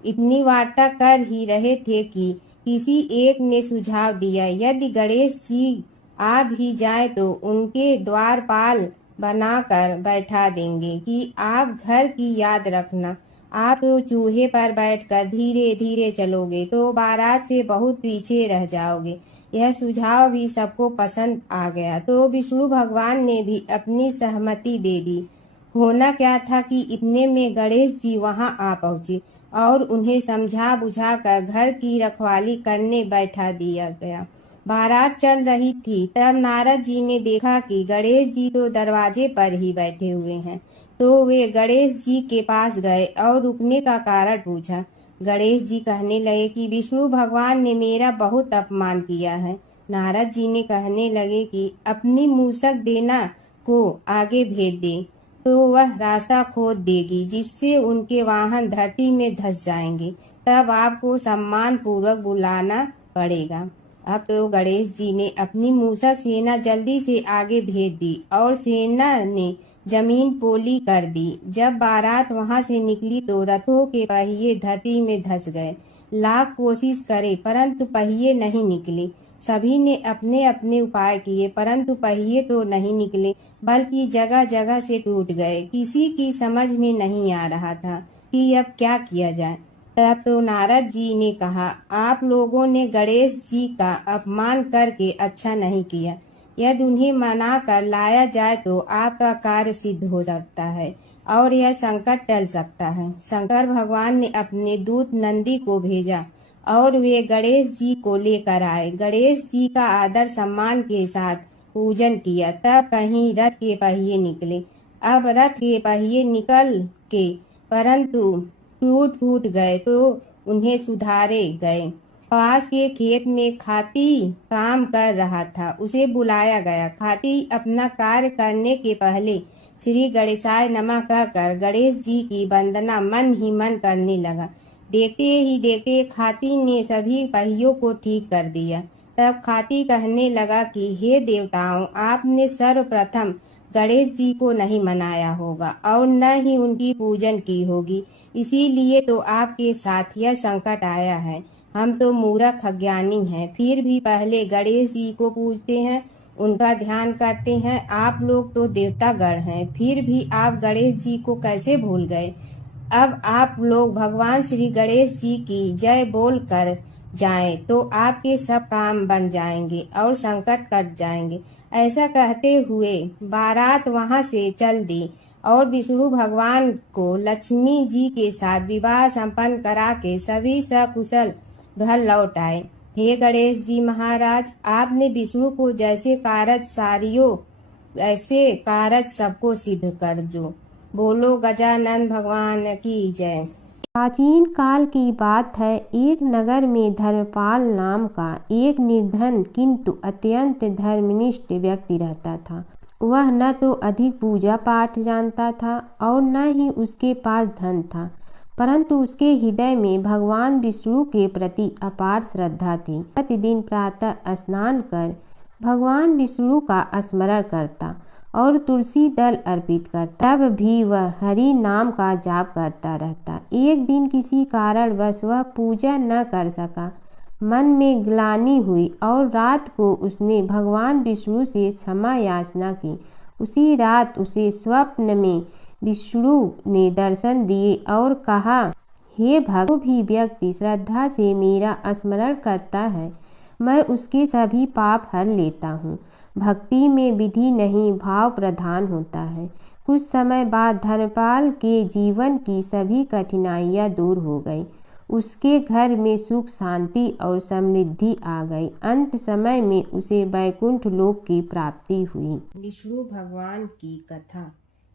इतनी वार्ता कर ही रहे थे कि किसी एक ने सुझाव दिया, यदि गणेश जी आ भी जाए तो उनके द्वारपाल बनाकर बैठा देंगे कि आप घर की याद रखना। आप तो चूहे पर बैठकर धीरे धीरे चलोगे तो बारात से बहुत पीछे रह जाओगे। यह सुझाव भी सबको पसंद आ गया तो विष्णु भगवान ने भी अपनी सहमति दे दी। होना क्या था कि इतने में गणेश जी वहां आ पहुंचे और उन्हें समझा बुझाकर घर की रखवाली करने बैठा दिया गया। बारात चल रही थी, तब नारद जी ने देखा कि गणेश जी तो दरवाजे पर ही बैठे हुए हैं। तो वे गणेश जी के पास गए और रुकने का कारण पूछा। गणेश जी कहने लगे कि विष्णु भगवान ने मेरा बहुत अपमान किया है। नारद जी ने कहने लगे कि अपनी मूसक देना को आगे भेज दे तो वह रास्ता खोद देगी, जिससे उनके वाहन धरती में धंस जाएंगे। तब आपको सम्मान पूर्वक बुलाना पड़ेगा। अब तो गणेश जी ने अपनी मूसक सेना जल्दी से आगे भेज दी और सेना ने जमीन पोली कर दी। जब बारात वहां से निकली तो रथों के पहिए धरती में धंस गए। लाख कोशिश करे परंतु पहिए नहीं निकले। सभी ने अपने अपने उपाय किए परंतु पहिए तो नहीं निकले, बल्कि जगह जगह से टूट गए। किसी की समझ में नहीं आ रहा था कि अब क्या किया जाए। तब तो नारद जी ने कहा, आप लोगों ने गणेश जी का अपमान करके अच्छा नहीं किया। यदि उन्हें मना कर लाया जाए तो आपका कार्य सिद्ध हो सकता है और यह संकट टल सकता है। शंकर भगवान ने अपने दूत नंदी को भेजा और वे गणेश जी को लेकर आए। गणेश जी का आदर सम्मान के साथ पूजन किया। तब कहीं रथ के पहिए निकले। अब रथ के पहिए निकल के परंतु टूट फूट गए तो उन्हें सुधारे गए। पास के खेत में खाती काम कर रहा था, उसे बुलाया गया। खाती अपना कार्य करने के पहले श्री गणेशाय नमः कहकर गणेश जी की वंदना मन ही मन करने लगा। देखते ही देखते खाती ने सभी पहियों को ठीक कर दिया। तब खाती कहने लगा कि हे देवताओं, आपने सर्वप्रथम गणेश जी को नहीं मनाया होगा और न ही उनकी पूजन की होगी, इसीलिए तो आपके साथ यह संकट आया है। हम तो मूर्ख अज्ञानी हैं, फिर भी पहले गणेश जी को पूजते हैं, उनका ध्यान करते हैं। आप लोग तो देवतागण हैं, फिर भी आप गणेश जी को कैसे भूल गए। अब आप लोग भगवान श्री गणेश जी की जय बोलकर जाएं तो आपके सब काम बन जाएंगे और संकट कट जाएंगे। ऐसा कहते हुए बारात वहां से चल दी और विष्णु भगवान को लक्ष्मी जी के साथ विवाह संपन्न करा के सभी सकुशल घर लौट आए। हे गणेश जी महाराज, आपने विष्णु को जैसे कारज सारियो ऐसे कारज सबको सिद्ध कर जो। बोलो गजानन भगवान की जय। प्राचीन काल की बात है। एक नगर में धर्मपाल नाम का एक निर्धन किंतु अत्यंत धर्मनिष्ठ व्यक्ति रहता था। वह न तो अधिक पूजा पाठ जानता था और न ही उसके पास धन था, परंतु उसके हृदय में भगवान विष्णु के प्रति अपार श्रद्धा थी। प्रतिदिन प्रातः स्नान कर भगवान विष्णु का स्मरण करता और तुलसी दल अर्पित करता। तब भी वह हरि नाम का जाप करता रहता। एक दिन किसी कारणवश वह पूजा न कर सका। मन में ग्लानि हुई और रात को उसने भगवान विष्णु से क्षमा याचना की। उसी रात उसे स्वप्न में विष्णु ने दर्शन दिए और कहा, हे भक्त, जो भी व्यक्ति श्रद्धा से मेरा स्मरण करता है, मैं उसके सभी पाप हर लेता हूँ। भक्ति में विधि नहीं, भाव प्रधान होता है। कुछ समय बाद धर्मपाल के जीवन की सभी कठिनाइयाँ दूर हो गई। उसके घर में सुख शांति और समृद्धि आ गई। अंत समय में उसे वैकुंठ लोक की प्राप्ति हुई। विष्णु भगवान की कथा।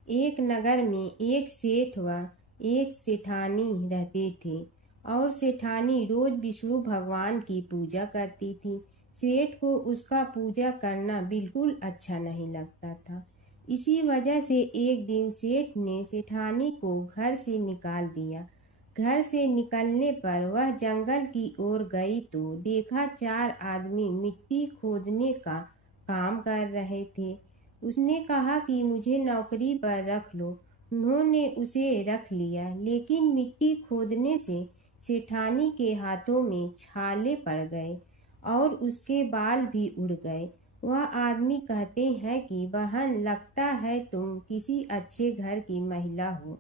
एक नगर में एक सेठ व एक सेठानी रहते थे और सेठानी रोज विष्णु भगवान की पूजा करती थी। सेठ को उसका पूजा करना बिल्कुल अच्छा नहीं लगता था। इसी वजह से एक दिन सेठ ने सेठानी को घर से निकाल दिया। घर से निकलने पर वह जंगल की ओर गई तो देखा 4 आदमी मिट्टी खोदने का काम कर रहे थे। उसने कहा कि मुझे नौकरी पर रख लो। उन्होंने उसे रख लिया, लेकिन मिट्टी खोदने से सेठानी के हाथों में छाले पड़ गए और उसके बाल भी उड़ गए। वह आदमी कहते हैं कि बहन, लगता है तुम किसी अच्छे घर की महिला हो।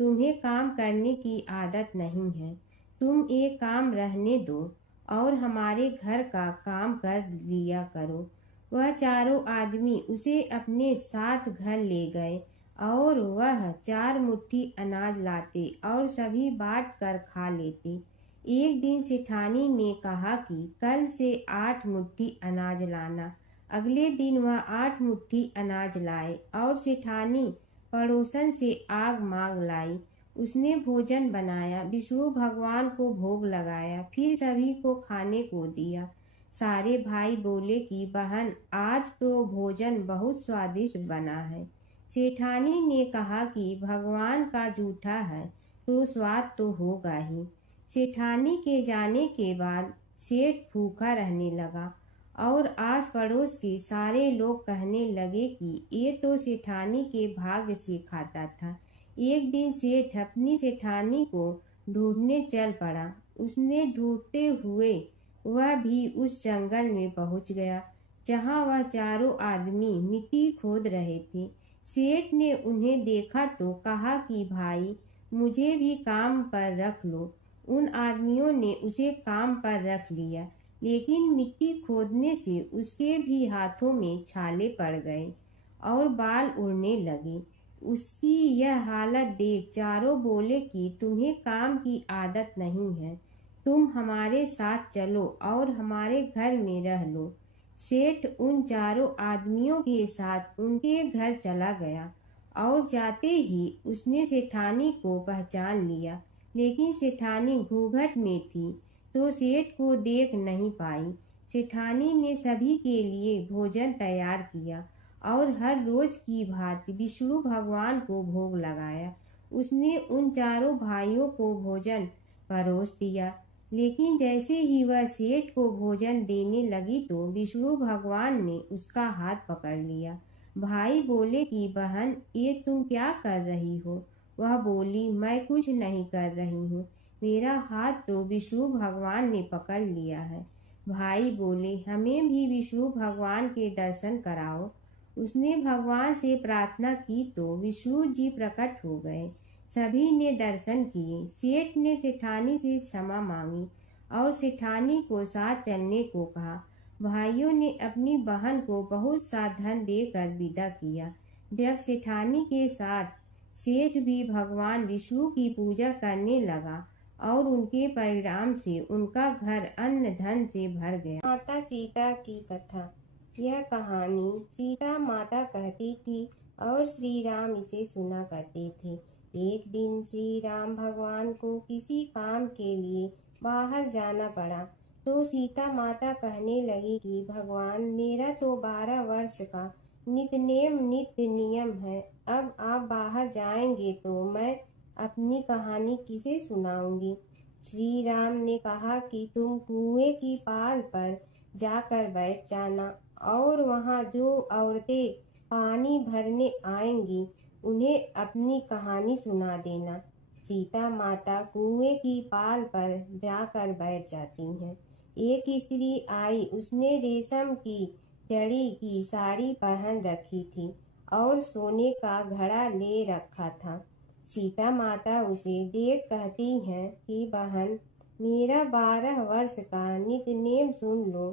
तुम्हें काम करने की आदत नहीं है। तुम एक काम रहने दो और हमारे घर का काम कर लिया करो। वह चारों आदमी उसे अपने साथ घर ले गए और वह 4 मुट्ठी अनाज लाते और सभी बांट कर खा लेते। एक दिन सेठानी ने कहा कि कल से 8 मुट्ठी अनाज लाना। अगले दिन वह 8 मुट्ठी अनाज लाए और सेठानी पड़ोसन से आग मांग लाई। उसने भोजन बनाया, विष्णु भगवान को भोग लगाया, फिर सभी को खाने को दिया। सारे भाई बोले कि बहन, आज तो भोजन बहुत स्वादिष्ट बना है। सेठानी ने कहा कि भगवान का जूठा है तो स्वाद तो होगा ही। सेठानी के जाने के बाद सेठ भूखा रहने लगा और आस पड़ोस के सारे लोग कहने लगे कि ये तो सेठानी के भाग्य से खाता था। एक दिन सेठ अपनी सेठानी को ढूंढने चल पड़ा। उसने ढूंढते हुए वह भी उस जंगल में पहुंच गया जहां वह चारों आदमी मिट्टी खोद रहे थे। सेठ ने उन्हें देखा तो कहा कि भाई, मुझे भी काम पर रख लो। उन आदमियों ने उसे काम पर रख लिया, लेकिन मिट्टी खोदने से उसके भी हाथों में छाले पड़ गए और बाल उड़ने लगे। उसकी यह हालत देख चारों बोले कि तुम्हें काम की आदत नहीं है, तुम हमारे साथ चलो और हमारे घर में रह लो। सेठ उन चारों आदमियों के साथ उनके घर चला गया और जाते ही उसने सेठानी को पहचान लिया, लेकिन सेठानी घूंघट में थी तो सेठ को देख नहीं पाई। सेठानी ने सभी के लिए भोजन तैयार किया और हर रोज की भांति विष्णु भगवान को भोग लगाया। उसने उन चारों भाइयों को भोजन परोस दिया, लेकिन जैसे ही वह सेठ को भोजन देने लगी तो विष्णु भगवान ने उसका हाथ पकड़ लिया। भाई बोले कि बहन, ये तुम क्या कर रही हो? वह बोली, मैं कुछ नहीं कर रही हूँ, मेरा हाथ तो विष्णु भगवान ने पकड़ लिया है। भाई बोले, हमें भी विष्णु भगवान के दर्शन कराओ। उसने भगवान से प्रार्थना की तो विष्णु जी प्रकट हो गए। सभी ने दर्शन किए। सेठ ने सेठानी से क्षमा मांगी और सेठानी को साथ चलने को कहा। भाइयों ने अपनी बहन को बहुत सा धन देकर विदा किया। जब सेठानी के साथ सेठ भी भगवान विष्णु की पूजा करने लगा और उनके परिणाम से उनका घर अन्न धन से भर गया। माता सीता की कथा। यह कहानी सीता माता कहती थी और श्री राम इसे सुना करते थे। एक दिन श्री राम भगवान को किसी काम के लिए बाहर जाना पड़ा तो सीता माता कहने लगी कि भगवान, मेरा तो 12 वर्ष का नित्य नियम है। अब आप बाहर जाएंगे तो मैं अपनी कहानी किसे सुनाऊंगी। श्री राम ने कहा कि तुम कुएं की पाल पर जाकर बैठ जाना और वहाँ जो औरतें पानी भरने आएंगी उन्हें अपनी कहानी सुना देना। सीता माता कुएं की पाल पर जाकर बैठ जाती हैं। एक स्त्री आई, उसने रेशम की जड़ी की साड़ी पहन रखी थी और सोने का घड़ा ले रखा था। सीता माता उसे देख कहती हैं कि बहन, मेरा 12 वर्ष का नित्य सुन लो।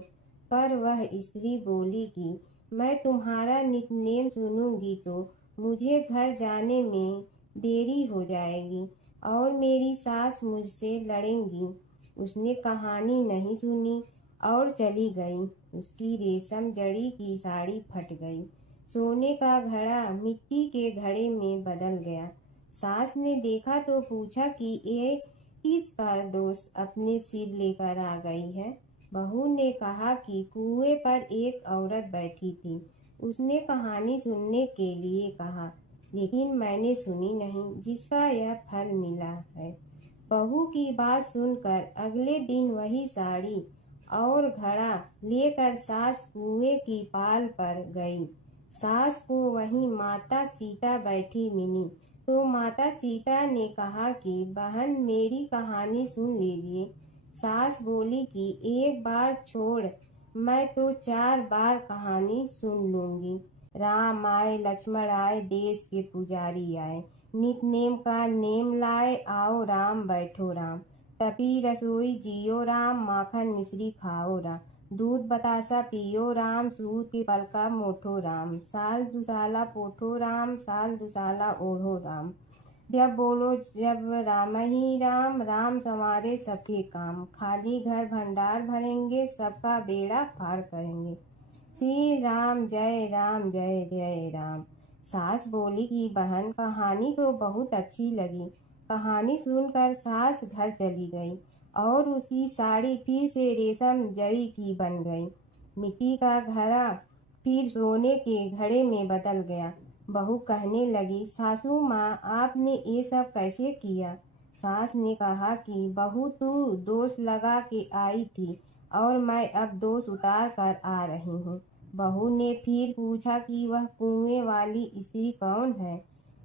पर वह स्त्री बोली कि मैं तुम्हारा नित्य सुनूंगी तो मुझे घर जाने में देरी हो जाएगी और मेरी सास मुझसे लड़ेंगी। उसने कहानी नहीं सुनी और चली गई। उसकी रेशम जड़ी की साड़ी फट गई। सोने का घड़ा मिट्टी के घड़े में बदल गया। सास ने देखा तो पूछा कि ये किसका दोष अपने सिर लेकर आ गई है। बहू ने कहा कि कुएं पर एक औरत बैठी थी। उसने कहानी सुनने के लिए कहा, लेकिन मैंने सुनी नहीं, जिसका यह फल मिला है। बहू की बात सुनकर अगले दिन वही साड़ी और घड़ा लेकर सास कुएं की पाल पर गई। सास को वहीं माता सीता बैठी मिली तो माता सीता ने कहा कि बहन, मेरी कहानी सुन लीजिए। सास बोली कि एक बार छोड़, मैं तो 4 बार कहानी सुन लूंगी। राम आए, लक्ष्मण आए, देश के पुजारी आए, नित नेम का नेम लाए, आओ राम बैठो राम। तपी रसोई जियो राम, माखन मिश्री खाओ राम। दूध बतासा पियो राम, सूत के पलका मोठो राम। साल दुसाला पोठो राम, साल दुसाला ओढ़ो राम। जब बोलो जब राम ही राम, राम संवारे सबके काम। खाली घर भंडार भरेंगे, सबका बेड़ा पार करेंगे। श्री राम जय राम जय जय राम। सास बोली कि बहन, कहानी तो बहुत अच्छी लगी। कहानी सुनकर सास घर चली गई और उसकी साड़ी फिर से रेशम जड़ी की बन गई। मिट्टी का घड़ा फिर सोने के घड़े में बदल गया। बहू कहने लगी, सासू माँ, आपने ये सब कैसे किया। सास ने कहा कि बहू, तू दोष लगा के आई थी और मैं अब दोष उतार कर आ रही हूँ। बहू ने फिर पूछा कि वह कुएं वाली स्त्री कौन है।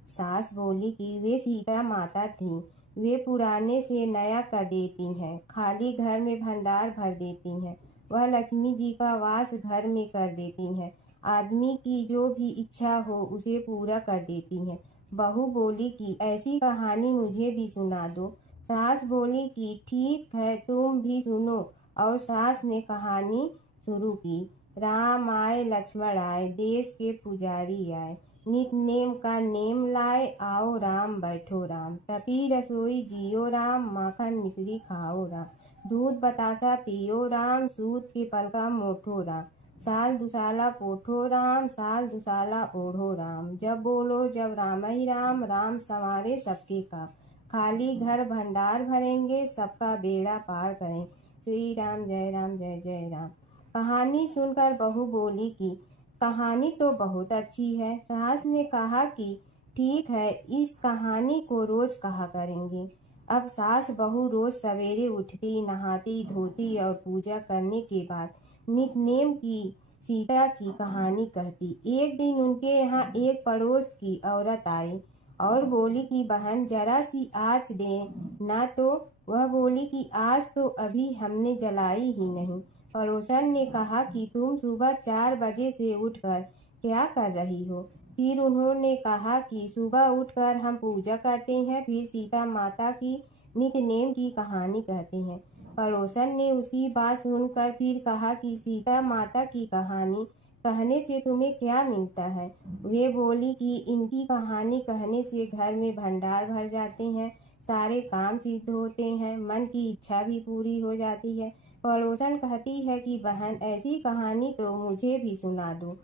सास बोली कि वे सीता माता थी। वे पुराने से नया कर देती हैं, खाली घर में भंडार भर देती हैं। वह लक्ष्मी जी का वास घर में कर देती हैं। आदमी की जो भी इच्छा हो उसे पूरा कर देती हैं। बहू बोली कि ऐसी कहानी मुझे भी सुना दो। सास बोली कि ठीक है, तुम भी सुनो। और सास ने कहानी शुरू की। राम आए, लक्ष्मण आए, देश के पुजारी आए, नित नेम का नेम लाए, आओ राम बैठो राम। तपी रसोई जियो राम, माखन मिश्री खाओ राम। दूध बतासा पियो राम, सूत के पलका मोठो राम। साल दुसाला पोठो राम, साल दुसाला ओढ़ो राम। जब बोलो जब राम ही राम, राम संवारे सबके काम। खाली घर भंडार भरेंगे, सबका बेड़ा पार करें। श्री राम जय जय राम। कहानी सुनकर बहू बोली कि कहानी तो बहुत अच्छी है। सास ने कहा कि ठीक है, इस कहानी को रोज कहा करेंगे। अब सास बहू रोज सवेरे उठती, नहाती धोती और पूजा करने के बाद नित नेम की सीता की कहानी कहती। एक दिन उनके यहाँ एक पड़ोस की औरत आई और बोली कि बहन, जरा सी आँच दे ना। तो वह बोली कि आज तो अभी हमने जलाई ही नहीं। पड़ोसन ने कहा कि तुम सुबह 4 बजे से उठकर क्या कर रही हो। फिर उन्होंने कहा कि सुबह उठकर हम पूजा करते हैं, फिर सीता माता की नित नेम की कहानी कहते हैं। पड़ोसन ने उसकी बात सुनकर फिर कहा कि सीता माता की कहानी कहने से तुम्हें क्या मिलता है। वे बोली कि इनकी कहानी कहने से घर में भंडार भर जाते हैं, सारे काम सिद्ध होते हैं, मन की इच्छा भी पूरी हो जाती है। पड़ोसन कहती है कि बहन ऐसी कहानी तो मुझे भी सुना दो।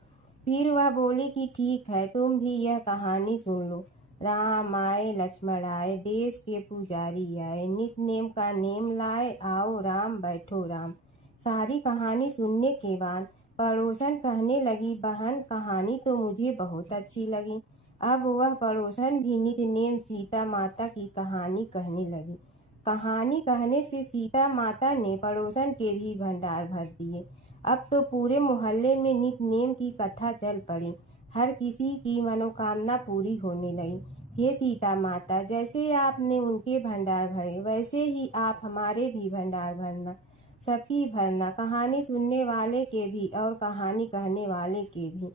फिर वह बोली कि ठीक है, तुम भी यह कहानी सुन लो। राम आए लक्ष्मण आए, देश के पुजारी आए, नित नेम का नेम लाए, आओ राम बैठो राम। सारी कहानी सुनने के बाद पड़ोसन कहने लगी, बहन कहानी तो मुझे बहुत अच्छी लगी। अब वह पड़ोसन भी नित नेम सीता माता की कहानी कहने लगी। कहानी कहने से सीता माता ने पड़ोसन के भी भंडार भर दिए। अब तो पूरे मोहल्ले में नित नेम की कथा चल पड़ी। हर किसी की मनोकामना पूरी होने लगी। हे सीता माता, जैसे आपने उनके भंडार भरे, वैसे ही आप हमारे भी भंडार भरना, सबकी भरना, कहानी सुनने वाले के भी और कहानी कहने वाले के भी।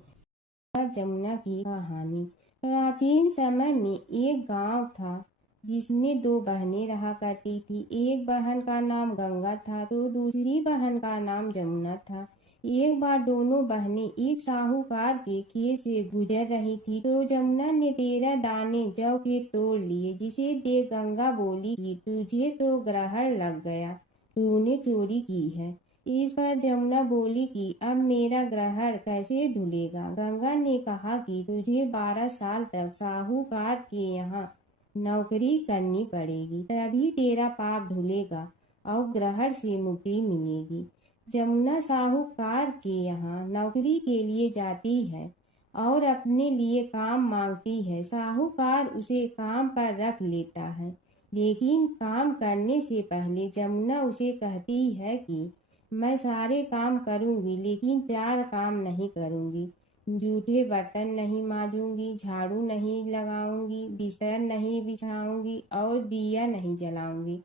जमुना की कहानी। प्राचीन समय में एक गांव था जिसमें दो बहनें रहा करती थी। एक बहन का नाम गंगा था तो दूसरी बहन का नाम जमुना था। एक बार दोनों बहनें एक साहूकार के खेत से गुजर रही थी तो जमुना ने 13 दाने जौ के तोड़ लिए, जिसे देख गंगा बोली कि तुझे तो ग्रहण लग गया, तूने चोरी की है। इस पर जमुना बोली कि अब मेरा ग्रहण कैसे धुलेगा। गंगा ने कहा कि तुझे 12 साल तक साहूकार के यहाँ नौकरी करनी पड़ेगी, तभी तेरा पाप धुलेगा और ग्रहण से मुक्ति मिलेगी। जमुना साहूकार के यहाँ नौकरी के लिए जाती है और अपने लिए काम मांगती है। साहूकार उसे काम पर रख लेता है, लेकिन काम करने से पहले जमुना उसे कहती है कि मैं सारे काम करूंगी लेकिन 4 काम नहीं करूंगी। जूठे बर्तन नहीं मांजूंगी, झाड़ू नहीं लगाऊंगी, बिस्तर नहीं बिछाऊंगी और दिया नहीं जलाऊंगी।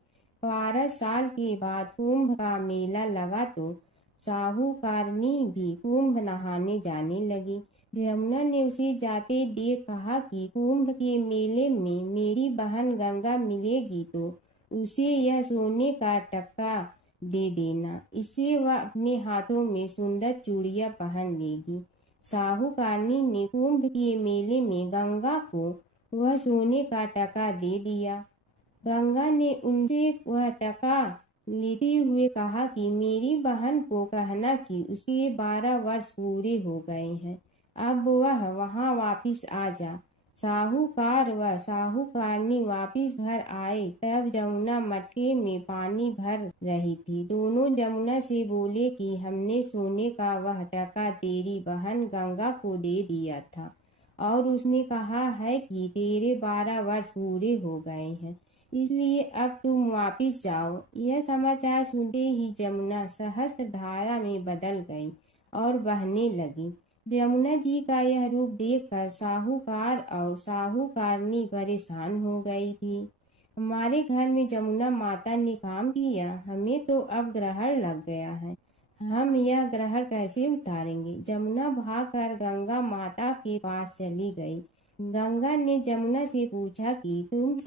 12 साल के बाद कुंभ का मेला लगा तो साहूकारनी भी कुंभ नहाने जाने लगी। जमुना ने उसे जाते देख कहा कि कुंभ के मेले में मेरी बहन गंगा मिलेगी तो उसे यह सोने का टक्का दे देना, इससे वह अपने हाथों में सुंदर चूड़ियां पहन लेगी। साहूकारनी ने कुंभ के मेले में गंगा को वह सोने का टका दे दिया। गंगा ने उनसे वह टका लेते हुए कहा कि मेरी बहन को कहना कि उसके 12 वर्ष पूरे हो गए हैं, अब वह वहां वापिस आ जा। साहूकार व साहूकारनी वापिस घर आए तब जमुना मटके में पानी भर रही थी। दोनों जमुना से बोले कि हमने सोने का वह टका तेरी बहन गंगा को दे दिया था और उसने कहा है कि तेरे 12 वर्ष पूरे हो गए हैं, इसलिए अब तुम वापिस जाओ। यह समाचार सुनते ही जमुना सहस्त्र धारा में बदल गई और बहने लगी। जमुना जी का यह रूप देखकर साहूकार और साहूकारनी परेशान हो गई थी। हमारे घर में जमुना माता ने काम किया, हमें तो अब ग्रहण लग गया है, हम यह ग्रहण कैसे उतारेंगे। जमुना भागकर गंगा माता के पास चली गई। गंगा ने जमुना से पूछा कि तुम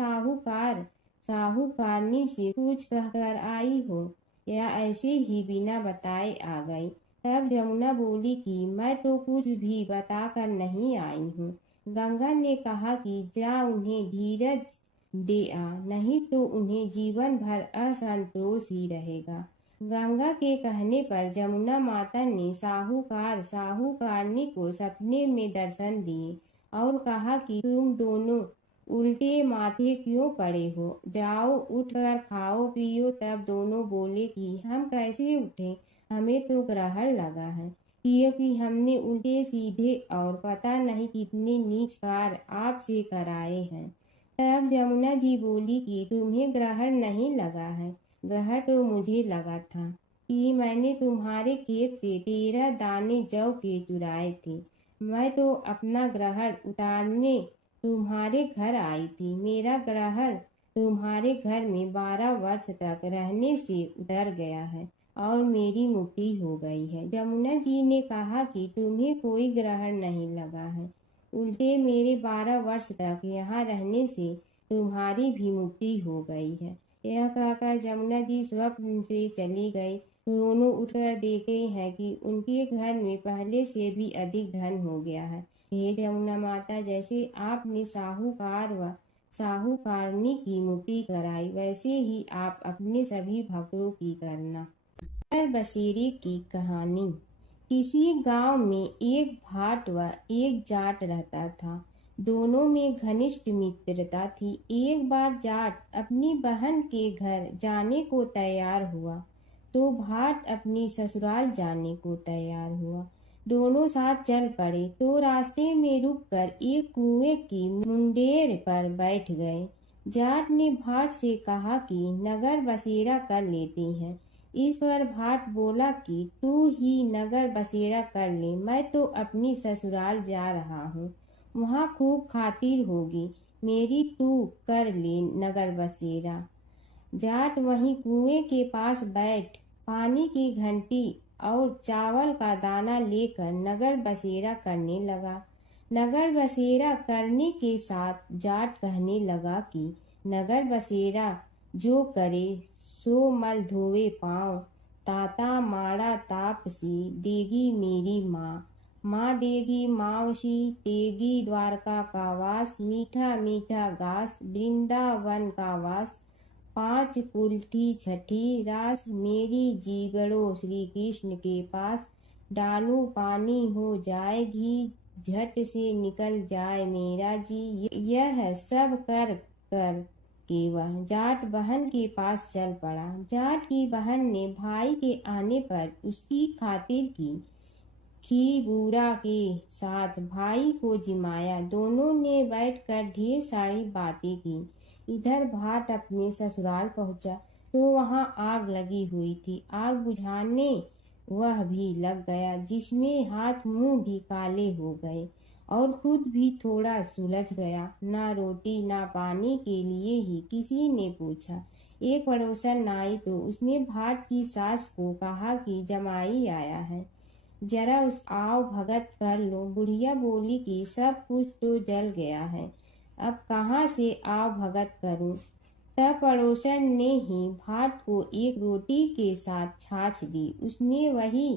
साहूकारनी से कुछ कहकर आई हो या ऐसे ही बिना बताए आ गई। तब जमुना बोली कि मैं तो कुछ भी बताकर नहीं आई हूँ। गंगा ने कहा कि जा उन्हें धीरज दे आ, नहीं तो उन्हें जीवन भर असंतोष ही रहेगा। गंगा के कहने पर जमुना माता ने साहूकारनी को सपने में दर्शन दिए और कहा कि तुम दोनों उल्टे माथे क्यों पड़े हो, जाओ उठकर खाओ पियो। तब दोनों बोले कि हम कैसे उठें, हमें तो ग्रहण लगा है, क्योंकि हमने उल्टे सीधे और पता नहीं कितने नीच कार्य आपसे कराए हैं। तब जमुना जी बोली कि तुम्हें ग्रहण नहीं लगा है, ग्रहण तो मुझे लगा था कि मैंने तुम्हारे खेत से 13 दाने जौ के चुराए थे। मैं तो अपना ग्रहण उतारने तुम्हारे घर आई थी। मेरा ग्रहण तुम्हारे घर में 12 वर्ष तक रहने से उतर गया है और मेरी मुक्ति हो गई है। जमुना जी ने कहा कि तुम्हें कोई ग्रहण नहीं लगा है, उल्टे मेरे 12 वर्ष तक यहाँ रहने से तुम्हारी भी मुक्ति हो गई है। यह कहकर जमुना जी स्वप्न से चली गई। दोनों उठकर देखते हैं कि उनके घर में पहले से भी अधिक धन हो गया है। हे जमुना माता, जैसे आपने साहूकार व साहूकारनी की मुक्ति कराई, वैसे ही आप अपने सभी भक्तों की करना। नगर बसेरे की कहानी। किसी गांव में एक भाट व एक जाट रहता था। दोनों में घनिष्ठ मित्रता थी। एक बार जाट अपनी बहन के घर जाने को तैयार हुआ तो भाट अपनी ससुराल जाने को तैयार हुआ। दोनों साथ चल पड़े तो रास्ते में रुककर एक कुएं की मुंडेर पर बैठ गए। जाट ने भाट से कहा कि नगर बसेरा कर लेते हैं। इस पर भाट बोला कि तू ही नगर बसेरा कर ले, मैं तो अपनी ससुराल जा रहा हूँ, वहाँ खूब खातिर होगी मेरी, तू कर ले नगर बसेरा। जाट वहीं कुएं के पास बैठ पानी की घंटी और चावल का दाना लेकर नगर बसेरा करने लगा। नगर बसेरा करने के साथ जाट कहने लगा कि नगर बसेरा जो करे सो मल धोवे पाँव, ताता माड़ा तापसी देगी मेरी माँ, माँ देगी मावशी तेगी द्वारका का वास, मीठा मीठा घास वृंदावन का वास, पाँच कुल्ठी छठी रास, मेरी जीवड़ो श्री कृष्ण के पास, डालू पानी हो जाए घी, झट से निकल जाए मेरा जी। यह सब कर कर के वह जाट बहन के पास चल पड़ा। जाट की बहन ने भाई के आने पर उसकी खातिर की। खी बूरा के साथ भाई को जिमाया। दोनों ने बैठकर ढेर सारी बातें की। इधर भाट अपने ससुराल पहुंचा तो वहां आग लगी हुई थी। आग बुझाने वह भी लग गया, जिसमें हाथ मुंह भी काले हो गए और खुद भी थोड़ा सुलझ गया। ना रोटी ना पानी के लिए ही किसी ने पूछा। एक पड़ोसन आई तो उसने भाट की सास को कहा कि जमाई आया है, जरा उस आओ भगत कर लो। बुढ़िया बोली कि सब कुछ तो जल गया है, अब कहाँ से आओ भगत करूं। तब पड़ोसन ने ही भाट को एक रोटी के साथ छाछ दी। उसने वही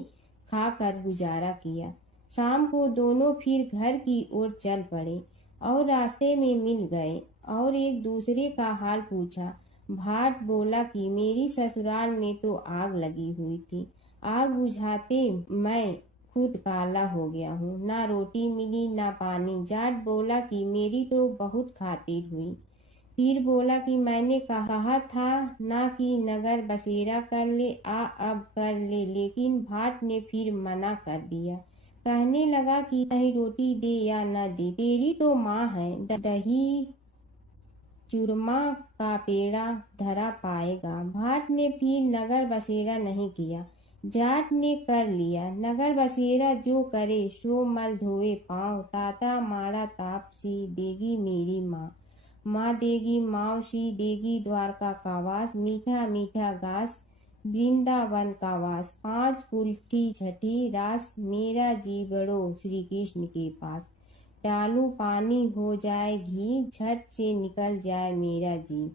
खाकर गुजारा किया। शाम को दोनों फिर घर की ओर चल पड़े और रास्ते में मिल गए और एक दूसरे का हाल पूछा। भाट बोला कि मेरी ससुराल में तो आग लगी हुई थी, आग बुझाते मैं खुद काला हो गया हूँ, ना रोटी मिली ना पानी। जाट बोला कि मेरी तो बहुत खातिर हुई। फिर बोला कि मैंने कहा था ना कि नगर बसेरा कर ले, अब कर ले, लेकिन भाट ने फिर मना कर दिया। कहने लगा कि चाहे रोटी दे या न दे, तेरी तो माँ है, दही चूरमा का पेड़ा धरा पाएगा। भाट ने फिर नगर बसेरा नहीं किया। जाट ने कर लिया। नगर बसेरा जो करे सो मल धोए पाँव, ताता माड़ा तापसी देगी मेरी माँ, माँ देगी मावशी देगी द्वारका का वास, मीठा मीठा घास वृंदावन का वास, पाँच कुल्ठी छठी रास, मेरा जीवड़ो श्री कृष्ण के पास, डालू पानी हो जाए घी, झट से निकल जाए मेरा जी।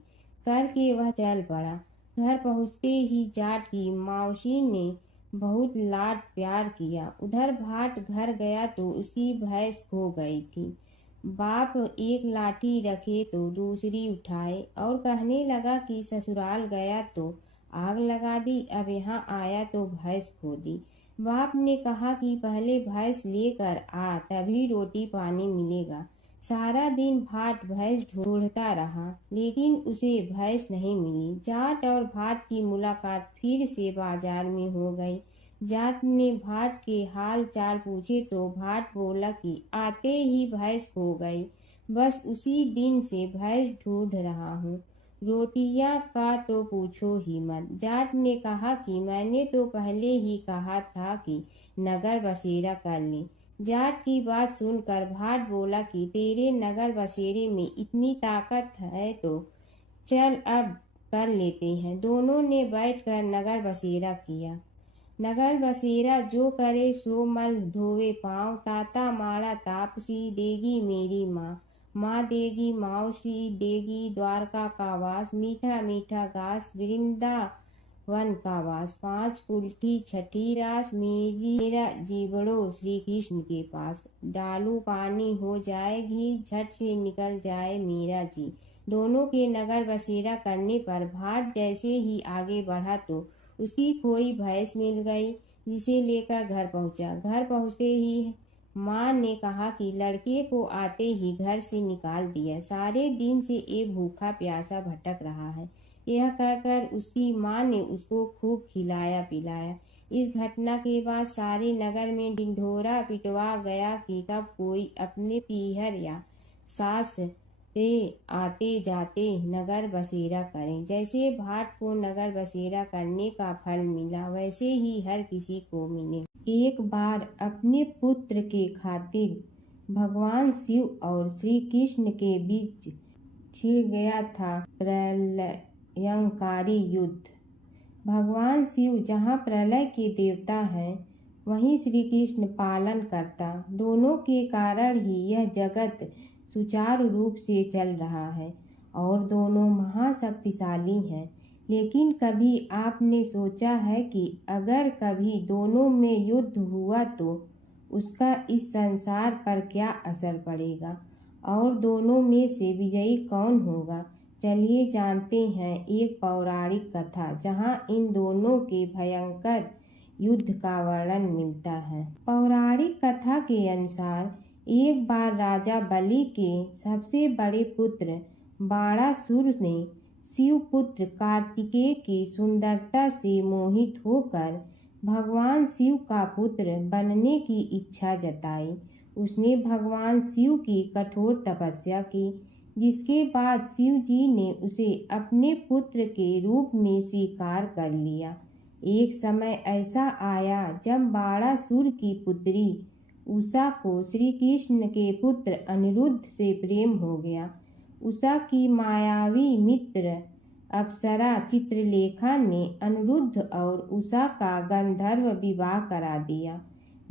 करके वह चल पड़ा। घर पहुँचते ही जाट की मावशी ने बहुत लाड प्यार किया। उधर भाट घर गया तो उसकी भैंस खो गई थी। बाप एक लाठी रखे तो दूसरी उठाए और कहने लगा कि ससुराल गया तो आग लगा दी, अब यहाँ आया तो भैंस खो दी। बाप ने कहा कि पहले भैंस लेकर आ, तभी रोटी पानी मिलेगा। सारा दिन भाट भैंस ढूंढता रहा, लेकिन उसे भैंस नहीं मिली। जाट और भाट की मुलाकात फिर से बाजार में हो गई। जाट ने भाट के हाल चाल पूछे तो भाट बोला कि आते ही भैंस खो गई, बस उसी दिन से भैंस ढूंढ रहा हूँ। रोटियां का तो पूछो ही मत। जाट ने कहा कि मैंने तो पहले ही कहा था कि नगर बसेरा कर ले। जाट की बात सुनकर भाट बोला कि तेरे नगर बसेरे में इतनी ताकत है तो चल अब कर लेते हैं। दोनों ने बैठकर नगर बसेरा किया। नगर बसेरा जो करे सो मल धोवे पाँव, ताता माड़ा तापसी देगी मेरी माँ, माँ देगी मौसी देगी द्वारका का वास, मीठा मीठा घास वृंदावन का वास। 5 कुल्ठी छठी रास, मेरा जीवड़ो श्री कृष्ण के पास। डालू पानी हो जाए घी, झट से निकल जाए मेरा जी। दोनों के नगर बसेरा करने पर भाट जैसे ही आगे बढ़ा तो उसकी खोई भैंस मिल गई, जिसे लेकर घर पहुंचा। घर पहुंचते ही माँ ने कहा कि लड़के को आते ही घर से निकाल दिया, सारे दिन से ये भूखा प्यासा भटक रहा है। यह कहकर उसकी माँ ने उसको खूब खिलाया पिलाया। इस घटना के बाद सारे नगर में ढिंढोरा पिटवा गया कि सब कोई अपने पीहर या सास से आते जाते नगर बसेरा करें। जैसे भाट को नगर बसेरा करने का फल मिला, वैसे ही हर किसी को मिले। एक बार अपने पुत्र के खातिर भगवान शिव और श्री कृष्ण के बीच छिड़ गया था प्रलयंकारी युद्ध। भगवान शिव जहाँ प्रलय के देवता हैं, वहीं श्री कृष्ण पालन करता। दोनों के कारण ही यह जगत सुचारू रूप से चल रहा है और दोनों महाशक्तिशाली हैं। लेकिन कभी आपने सोचा है कि अगर कभी दोनों में युद्ध हुआ तो उसका इस संसार पर क्या असर पड़ेगा और दोनों में से विजयी कौन होगा? चलिए जानते हैं एक पौराणिक कथा जहां इन दोनों के भयंकर युद्ध का वर्णन मिलता है। पौराणिक कथा के अनुसार एक बार राजा बलि के सबसे बड़े पुत्र बाणासुर ने शिवपुत्र कार्तिकेय की सुंदरता से मोहित होकर भगवान शिव का पुत्र बनने की इच्छा जताई। उसने भगवान शिव की कठोर तपस्या की, जिसके बाद शिव जी ने उसे अपने पुत्र के रूप में स्वीकार कर लिया। एक समय ऐसा आया जब बाणासुर की पुत्री उषा को श्री कृष्ण के पुत्र अनिरुद्ध से प्रेम हो गया। उषा की मायावी मित्र अप्सरा चित्रलेखा ने अनिरुद्ध और उषा का गंधर्व विवाह करा दिया।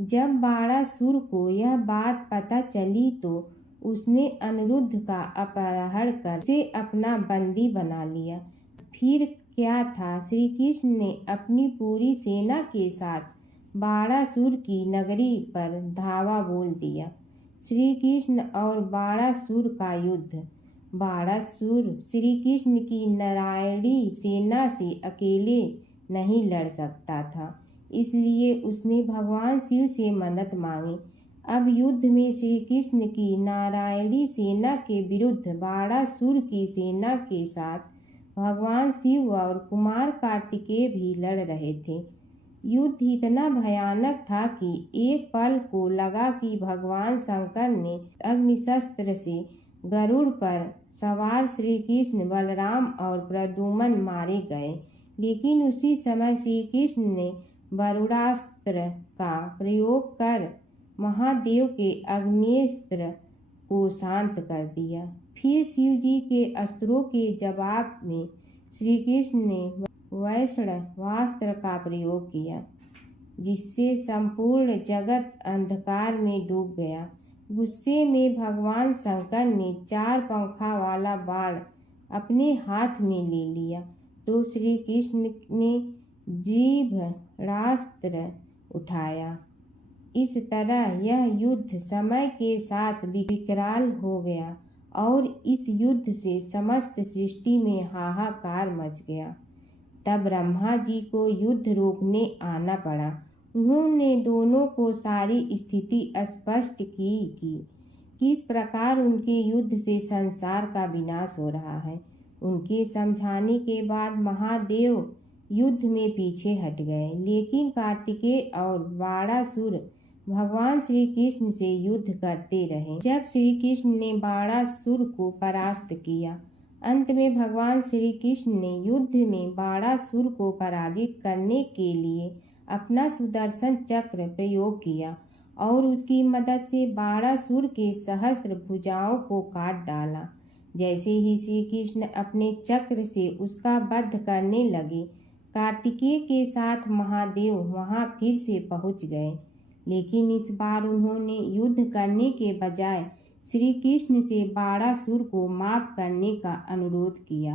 जब बाणासुर को यह बात पता चली तो उसने अनिरुद्ध का अपहरण कर उसे अपना बंदी बना लिया। फिर क्या था, श्री कृष्ण ने अपनी पूरी सेना के साथ बाणासुर की नगरी पर धावा बोल दिया। श्री कृष्ण और बाणासुर का युद्ध। बाणासुर श्री कृष्ण की नारायणी सेना से अकेले नहीं लड़ सकता था, इसलिए उसने भगवान शिव से मदद मांगी। अब युद्ध में श्री कृष्ण की नारायणी सेना के विरुद्ध बाणासुर की सेना के साथ भगवान शिव और कुमार कार्तिकेय भी लड़ रहे थे। युद्ध इतना भयानक था कि एक पल को लगा कि भगवान शंकर ने अग्निशस्त्र से गरुड़ पर सवार श्री कृष्ण, बलराम और प्रद्युम्न मारे गए। लेकिन उसी समय श्री कृष्ण ने वरुणास्त्र का प्रयोग कर महादेव के अग्नेस्त्र को शांत कर दिया। फिर शिव जी के अस्त्रों के जवाब में श्री कृष्ण ने वैष्णवास्त्र का प्रयोग किया, जिससे संपूर्ण जगत अंधकार में डूब गया। गुस्से में भगवान शंकर ने 4 पंखा वाला बाण अपने हाथ में ले लिया तो श्री कृष्ण ने जीभरास्त्र उठाया। इस तरह यह युद्ध समय के साथ विकराल हो गया और इस युद्ध से समस्त सृष्टि में हाहाकार मच गया। तब ब्रह्मा जी को युद्ध रोकने आना पड़ा। उन्होंने दोनों को सारी स्थिति स्पष्ट की कि किस प्रकार उनके युद्ध से संसार का विनाश हो रहा है। उनके समझाने के बाद महादेव युद्ध में पीछे हट गए, लेकिन कार्तिकेय और बाणासुर भगवान श्री कृष्ण से युद्ध करते रहे। जब श्री कृष्ण ने बाणासुर को परास्त किया, अंत में भगवान श्री कृष्ण ने युद्ध में बाणासुर को पराजित करने के लिए अपना सुदर्शन चक्र प्रयोग किया और उसकी मदद से बाणासुर के सहस्त्र भुजाओं को काट डाला। जैसे ही श्री कृष्ण अपने चक्र से उसका वध करने लगे, कार्तिकेय के साथ महादेव वहां फिर से पहुंच गए, लेकिन इस बार उन्होंने युद्ध करने के बजाय श्री कृष्ण से बाणासुर को माफ करने का अनुरोध किया।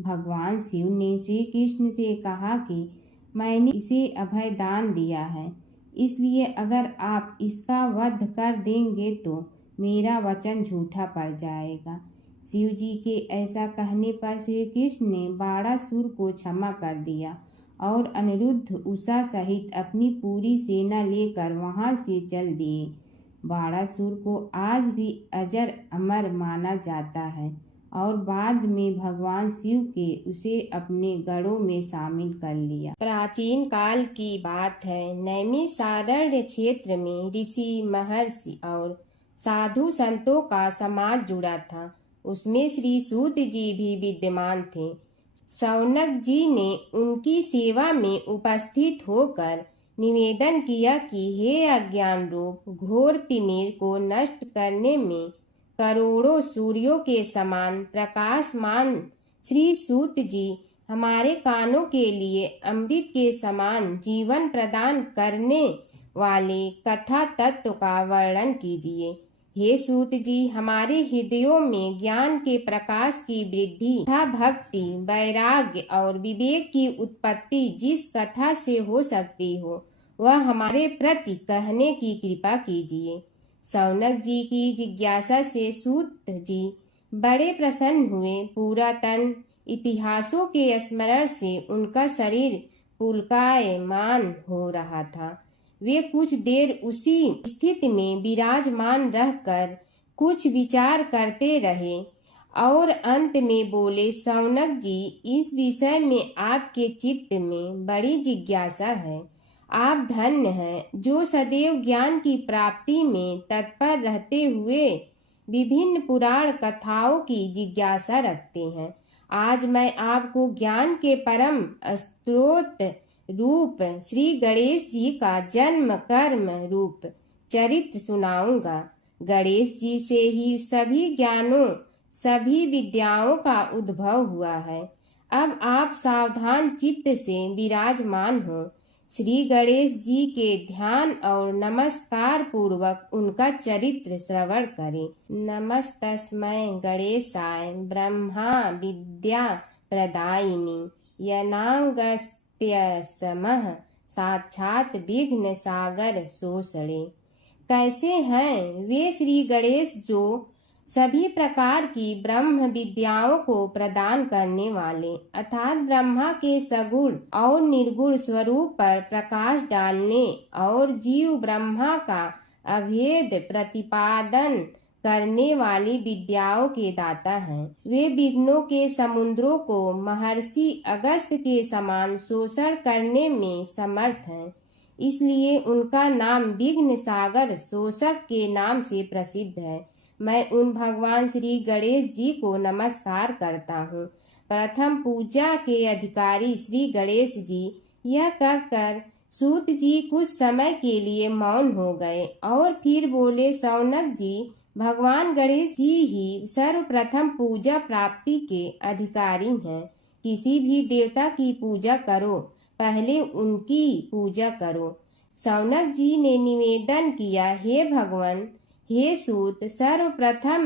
भगवान शिव ने श्री कृष्ण से कहा कि मैंने इसे अभय दान दिया है, इसलिए अगर आप इसका वध कर देंगे तो मेरा वचन झूठा पड़ जाएगा। शिव जी के ऐसा कहने पर श्री कृष्ण ने बाणासुर को क्षमा कर दिया और अनिरुद्ध उषा सहित अपनी पूरी सेना लेकर वहां से चल दिए। बाणासुर को आज भी अजर अमर माना जाता है और बाद में भगवान शिव के उसे अपने गढ़ों में शामिल कर लिया। प्राचीन काल की बात है। नैमिषारण्य क्षेत्र में ऋषि, महर्षि और साधु संतों का समाज जुड़ा था। उसमें श्री सूत जी भी विद्यमान थे। शौनक जी ने उनकी सेवा में उपस्थित होकर निवेदन किया कि हे अज्ञान रूप घोर तिमिर को नष्ट करने में करोड़ों सूर्यों के समान प्रकाशमान श्री सूत जी हमारे कानों के लिए अमृत के समान जीवन प्रदान करने वाले कथा तत्व का वर्णन कीजिए। हे सूत जी, हमारे हृदयों में ज्ञान के प्रकाश की वृद्धि तथा भक्ति, वैराग्य और विवेक की उत्पत्ति जिस कथा से हो सकती हो वह हमारे प्रति कहने की कृपा कीजिए। शौनक जी की जिज्ञासा से सूत जी बड़े प्रसन्न हुए। पुरातन इतिहासों के स्मरण से उनका शरीर पुलकायमान हो रहा था। वे कुछ देर उसी स्थिति में विराजमान रहकर कुछ विचार करते रहे और अंत में बोले, शौनक जी, इस विषय में आपके चित्त में बड़ी जिज्ञासा है। आप धन्य हैं जो सदैव ज्ञान की प्राप्ति में तत्पर रहते हुए विभिन्न पुराण कथाओं की जिज्ञासा रखते हैं। आज मैं आपको ज्ञान के परम स्रोत रूप श्री गणेश जी का जन्म कर्म रूप चरित्र सुनाऊंगा। गणेश जी से ही सभी ज्ञानों, सभी विद्याओं का उद्भव हुआ है। अब आप सावधान चित्त से विराजमान हो। श्री गणेश जी के ध्यान और नमस्कार पूर्वक उनका चरित्र श्रवण करें। नमस्तस्मै गणेशाय ब्रह्मा विद्या प्रदायिनी यनांगस्त्यसमः साक्षात विघ्न सागर सोषणे। कैसे हैं वे श्री गणेश जो सभी प्रकार की ब्रह्म विद्याओं को प्रदान करने वाले अर्थात ब्रह्मा के सगुण और निर्गुण स्वरूप पर प्रकाश डालने और जीव ब्रह्मा का अभेद प्रतिपादन करने वाली विद्याओं के दाता हैं। वे विघ्नों के समुद्रों को महर्षि अगस्त्य के समान शोषण करने में समर्थ हैं, इसलिए उनका नाम विघ्न सागर शोषक के नाम से प्रसिद्ध है। मैं उन भगवान श्री गणेश जी को नमस्कार करता हूँ। प्रथम पूजा के अधिकारी श्री गणेश जी, यह कहकर सूत जी कुछ समय के लिए मौन हो गए और फिर बोले, शौनक जी, भगवान गणेश जी ही सर्वप्रथम पूजा प्राप्ति के अधिकारी हैं। किसी भी देवता की पूजा करो, पहले उनकी पूजा करो। शौनक जी ने निवेदन किया, हे भगवान, हे सूत, सर्वप्रथम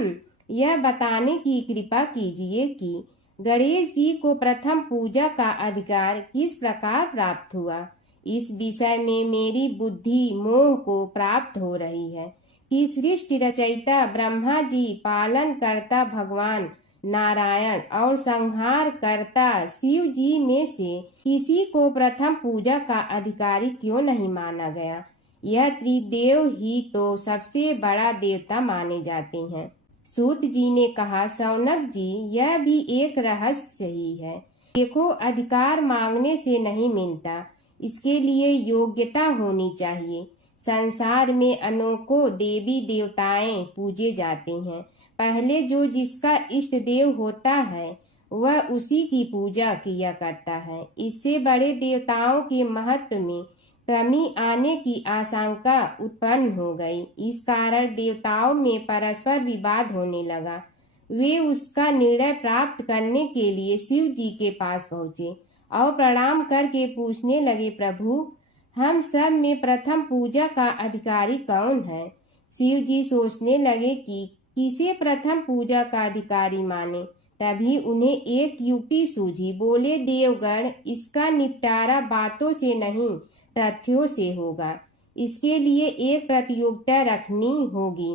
यह बताने की कृपा कीजिए कि गणेश जी को प्रथम पूजा का अधिकार किस प्रकार प्राप्त हुआ। इस विषय में मेरी बुद्धि मोह को प्राप्त हो रही है कि सृष्टि रचयिता ब्रह्मा जी, पालन करता भगवान नारायण और संहार करता शिव जी में से किसी को प्रथम पूजा का अधिकारी क्यों नहीं माना गया। यह त्रिदेव ही तो सबसे बड़ा देवता माने जाते हैं। सूत जी ने कहा, शौनक जी, यह भी एक रहस्य ही है। देखो, अधिकार मांगने से नहीं मिलता, इसके लिए योग्यता होनी चाहिए। संसार में अनेकों देवी देवताएं पूजे जाते हैं। पहले जो जिसका इष्ट देव होता है वह उसी की पूजा किया करता है। इससे बड़े देवताओं के महत्व में कमी आने की आशंका उत्पन्न हो गई। इस कारण देवताओं में परस्पर विवाद होने लगा। वे उसका निर्णय प्राप्त करने के लिए शिव जी के पास पहुँचे और प्रणाम करके पूछने लगे, प्रभु, हम सब में प्रथम पूजा का अधिकारी कौन है। शिव जी सोचने लगे कि किसे प्रथम पूजा का अधिकारी माने। तभी उन्हें एक युक्ति सूझी। बोले, देवगण, इसका निपटारा बातों से नहीं तथ्यों से होगा। इसके लिए एक प्रतियोगिता रखनी होगी,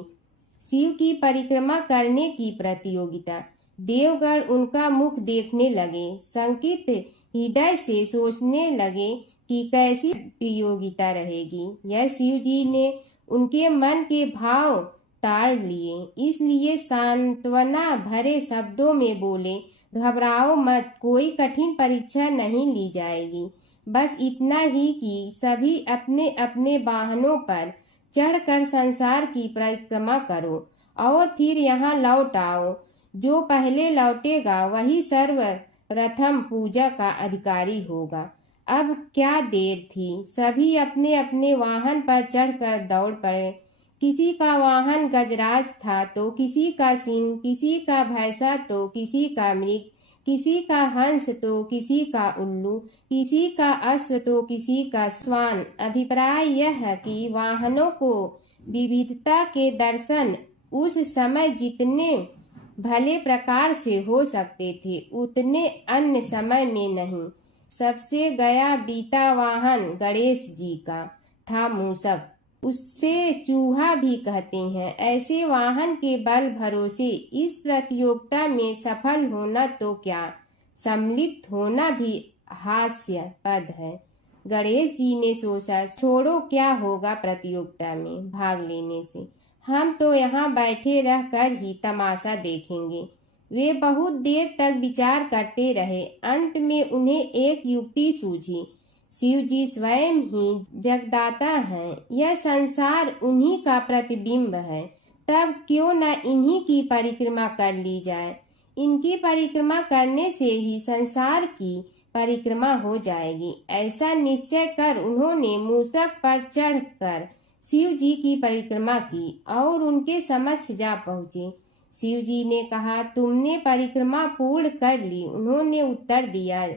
शिव की परिक्रमा करने की प्रतियोगिता। देवगण उनका मुख देखने लगे, शंकित हृदय से सोचने लगे कि कैसी प्रतियोगिता रहेगी। यह शिव जी ने उनके मन के भाव ताड़ लिए, इसलिए सांत्वना भरे शब्दों में बोले, घबराओ मत, कोई कठिन परीक्षा नहीं ली जाएगी। बस इतना ही कि सभी अपने अपने वाहनों पर चढ़कर संसार की परिक्रमा करो और फिर यहाँ लौट आओ। जो पहले लौटेगा वही सर्वप्रथम पूजा का अधिकारी होगा। अब क्या देर थी, सभी अपने अपने वाहन पर चढ़कर दौड़ पड़े। किसी का वाहन गजराज था तो किसी का सिंह, किसी का भैंसा तो किसी का मृग, किसी का हंस तो किसी का उल्लू, किसी का अश्व तो किसी का श्वान। अभिप्राय यह है कि वाहनों को विविधता के दर्शन उस समय जितने भले प्रकार से हो सकते थे उतने अन्य समय में नहीं। सबसे गया बीता वाहन गणेश जी का था मूषक, उससे चूहा भी कहते हैं। ऐसे वाहन के बल भरोसे इस प्रतियोगिता में सफल होना तो क्या, सम्मिलित होना भी हास्यास्पद है। गणेश जी ने सोचा, छोड़ो, क्या होगा प्रतियोगिता में भाग लेने से, हम तो यहाँ बैठे रह कर ही तमाशा देखेंगे। वे बहुत देर तक विचार करते रहे। अंत में उन्हें एक युक्ति सूझी। शिव जी स्वयं ही जगदाता हैं, यह संसार उन्हीं का प्रतिबिंब है, तब क्यों न इन्हीं की परिक्रमा कर ली जाए। इनकी परिक्रमा करने से ही संसार की परिक्रमा हो जाएगी। ऐसा निश्चय कर उन्होंने मूषक पर चढ़कर शिव जी की परिक्रमा की और उनके समक्ष जा पहुँचे। शिव जी ने कहा, तुमने परिक्रमा पूर्ण कर ली। उन्होंने उत्तर दिया,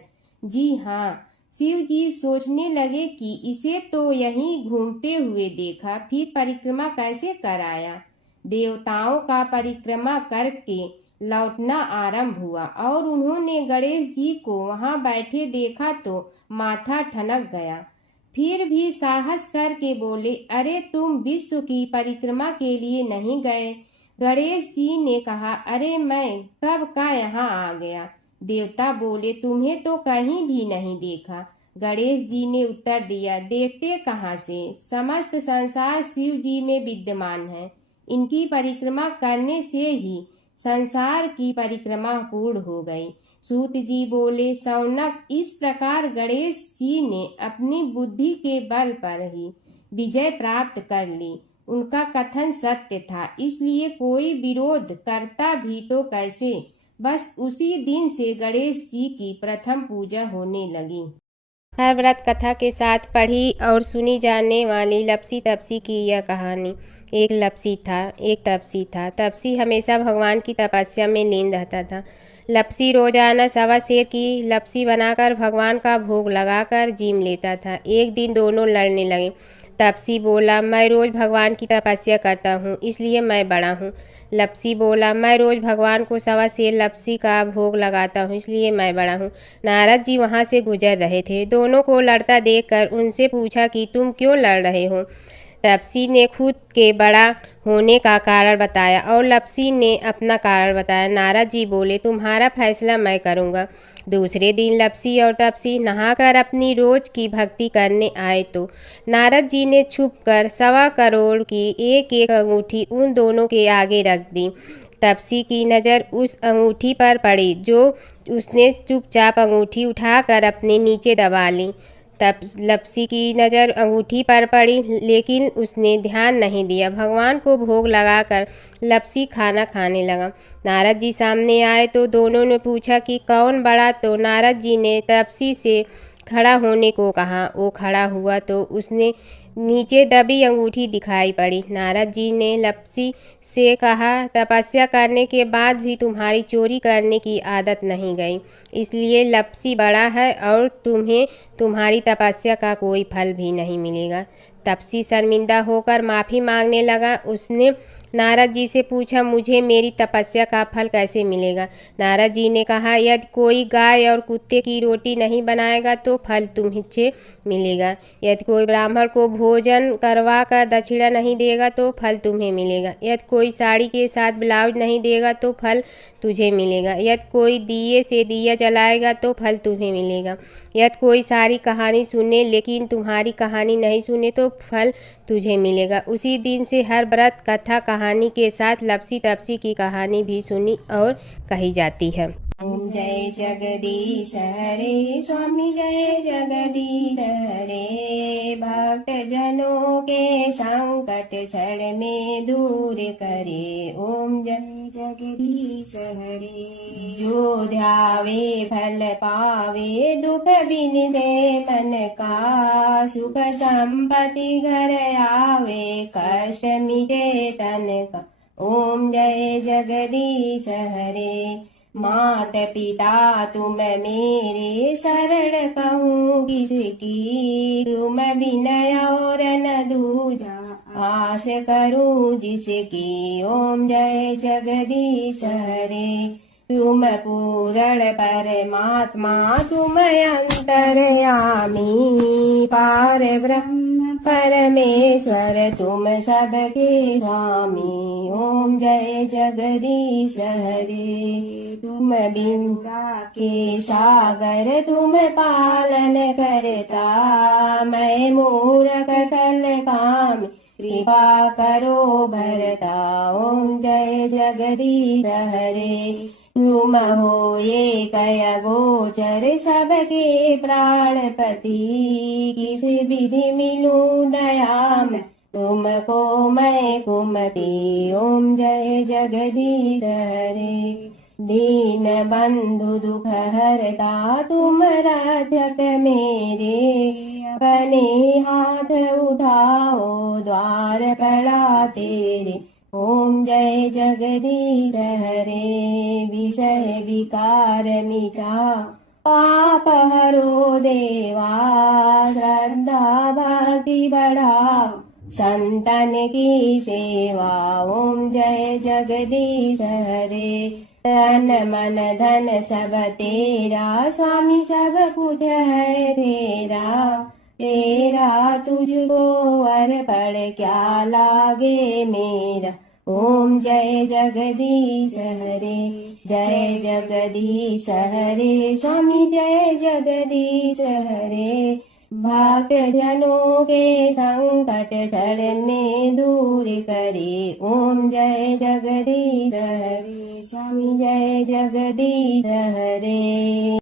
जी हाँ। शिव जी सोचने लगे कि इसे तो यहीं घूमते हुए देखा, फिर परिक्रमा कैसे कराया। देवताओं का परिक्रमा करके लौटना आरंभ हुआ और उन्होंने गणेश जी को वहां बैठे देखा तो माथा ठनक गया। फिर भी साहस करके बोले, अरे तुम विश्व की परिक्रमा के लिए नहीं गए। गणेश जी ने कहा, अरे मैं कब का यहाँ आ गया। देवता बोले, तुम्हें तो कहीं भी नहीं देखा। गणेश जी ने उत्तर दिया, देखते कहाँ से, समस्त संसार शिव जी में विद्यमान है। इनकी परिक्रमा करने से ही संसार की परिक्रमा पूर्ण हो गई। सूत जी बोले, शौनक, इस प्रकार गणेश जी ने अपनी बुद्धि के बल पर ही विजय प्राप्त कर ली। उनका कथन सत्य था, इसलिए कोई विरोध करता भी तो कैसे। बस उसी दिन से गणेश जी की प्रथम पूजा होने लगी। हर व्रत कथा के साथ पढ़ी और सुनी जाने वाली लपसी तपसी की यह कहानी। एक लपसी था, एक तपसी था। तपसी हमेशा भगवान की तपस्या में लीन रहता था। लपसी रोजाना सवा सेर की लपसी बनाकर भगवान का भोग लगाकर जीम लेता था। एक दिन दोनों लड़ने लगे। तपसी बोला, मैं रोज़ भगवान की तपस्या करता हूँ, इसलिए मैं बड़ा हूँ। लपसी बोला, मैं रोज़ भगवान को सवा सेर लपसी का भोग लगाता हूँ, इसलिए मैं बड़ा हूँ। नारद जी वहाँ से गुजर रहे थे। दोनों को लड़ता देखकर उनसे पूछा कि तुम क्यों लड़ रहे हो। तपसी ने खुद के बड़ा होने का कारण बताया और लपसी ने अपना कारण बताया। नारद जी बोले, तुम्हारा फैसला मैं करूँगा। दूसरे दिन लपसी और तपसी नहाकर अपनी रोज की भक्ति करने आए तो नारद जी ने छुपकर 1.25 करोड़ की एक एक अंगूठी उन दोनों के आगे रख दी। तपसी की नज़र उस अंगूठी पर पड़ी जो उसने चुपचाप अंगूठी उठाकर अपने नीचे दबा ली। तब लपसी की नज़र अंगूठी पर पड़ी, लेकिन उसने ध्यान नहीं दिया। भगवान को भोग लगाकर लपसी खाना खाने लगा। नारद जी सामने आए तो दोनों ने पूछा कि कौन बड़ा, तो नारद जी ने तपसी से खड़ा होने को कहा। वो खड़ा हुआ तो उसने नीचे दबी अंगूठी दिखाई पड़ी। नारद जी ने लपसी से कहा, तपस्या करने के बाद भी तुम्हारी चोरी करने की आदत नहीं गई, इसलिए लपसी बड़ा है और तुम्हें तुम्हारी तपस्या का कोई फल भी नहीं मिलेगा। तपसी शर्मिंदा होकर माफ़ी मांगने लगा। उसने नारद जी से पूछा, मुझे मेरी तपस्या का फल कैसे मिलेगा? नारद जी ने कहा, यदि कोई गाय और कुत्ते की रोटी नहीं बनाएगा तो फल तुम्हें मिलेगा। यदि कोई ब्राह्मण को भोजन करवा कर दक्षिणा नहीं देगा तो फल तुम्हें मिलेगा। यदि कोई साड़ी के साथ ब्लाउज नहीं देगा तो फल तुझे मिलेगा। यदि कोई दिए से दिया जलाएगा तो फल तुम्हें मिलेगा। यदि कोई सारी कहानी सुने लेकिन तुम्हारी कहानी नहीं सुने तो फल तुझे मिलेगा। उसी दिन से हर व्रत कथा कहानी के साथ लपसी तपसी की कहानी भी सुनी और कही जाती है। ओम जय जगदीश हरे स्वामी जय जगदीश हरे, भक्त जनों के संकट क्षण में दूर करे। ओम जय जगदीश हरे, जो ध्यावे फल पावे, दुख बिन दे मन का, सुख संपत्ति घर आवे, कष्ट मिटे तन का। ओम जय जगदीश हरे, मात पिता तुम मेरे, शरण कहूँ किसकी, तुम विनय और न दूजा, आस करूँ जिसकी। ओम जय जगदीश हरे, तुम पूर्ण परमात्मा, तुम अंतर्यामी, पार ब्रह्म परमेश्वर, तुम सबके स्वामी। ओम जय जगदीश हरे, तुम बिंदा के सागर, तुम पालन करता, मैं मूर्ख कल काम, कृपा करो भरता। ओम जय जगदीश हरे, तुम हो ये कय गोचर, सबके प्राणपति, किस विधि मिलूं दया में, तुमको मैं कुमति। ओम जय जगदीश हरे, दीन बंधु दुख हरता, तुम रक्षक मेरे, अपने हाथ उठाओ, द्वार पड़ा तेरे। ओम जय जगदीश हरे, विषय विकार मिटा, पाप हरो देवा, श्रद्धा भक्ति बढ़ाओ, संतन की सेवा। ओम जय जगदीश हरे, तन मन धन सब तेरा, स्वामी सब कुछ है तेरा, तेरा तुझको अर्पण क्या लागे मेरा। ओम जय जगदीश हरे, जय जगदीश हरे, स्वामी जय जगदीश हरे, भक्त जनों के संकट क्षण में दूर करे। ओम जय जगदीश हरे, स्वामी जय जगदीश हरे।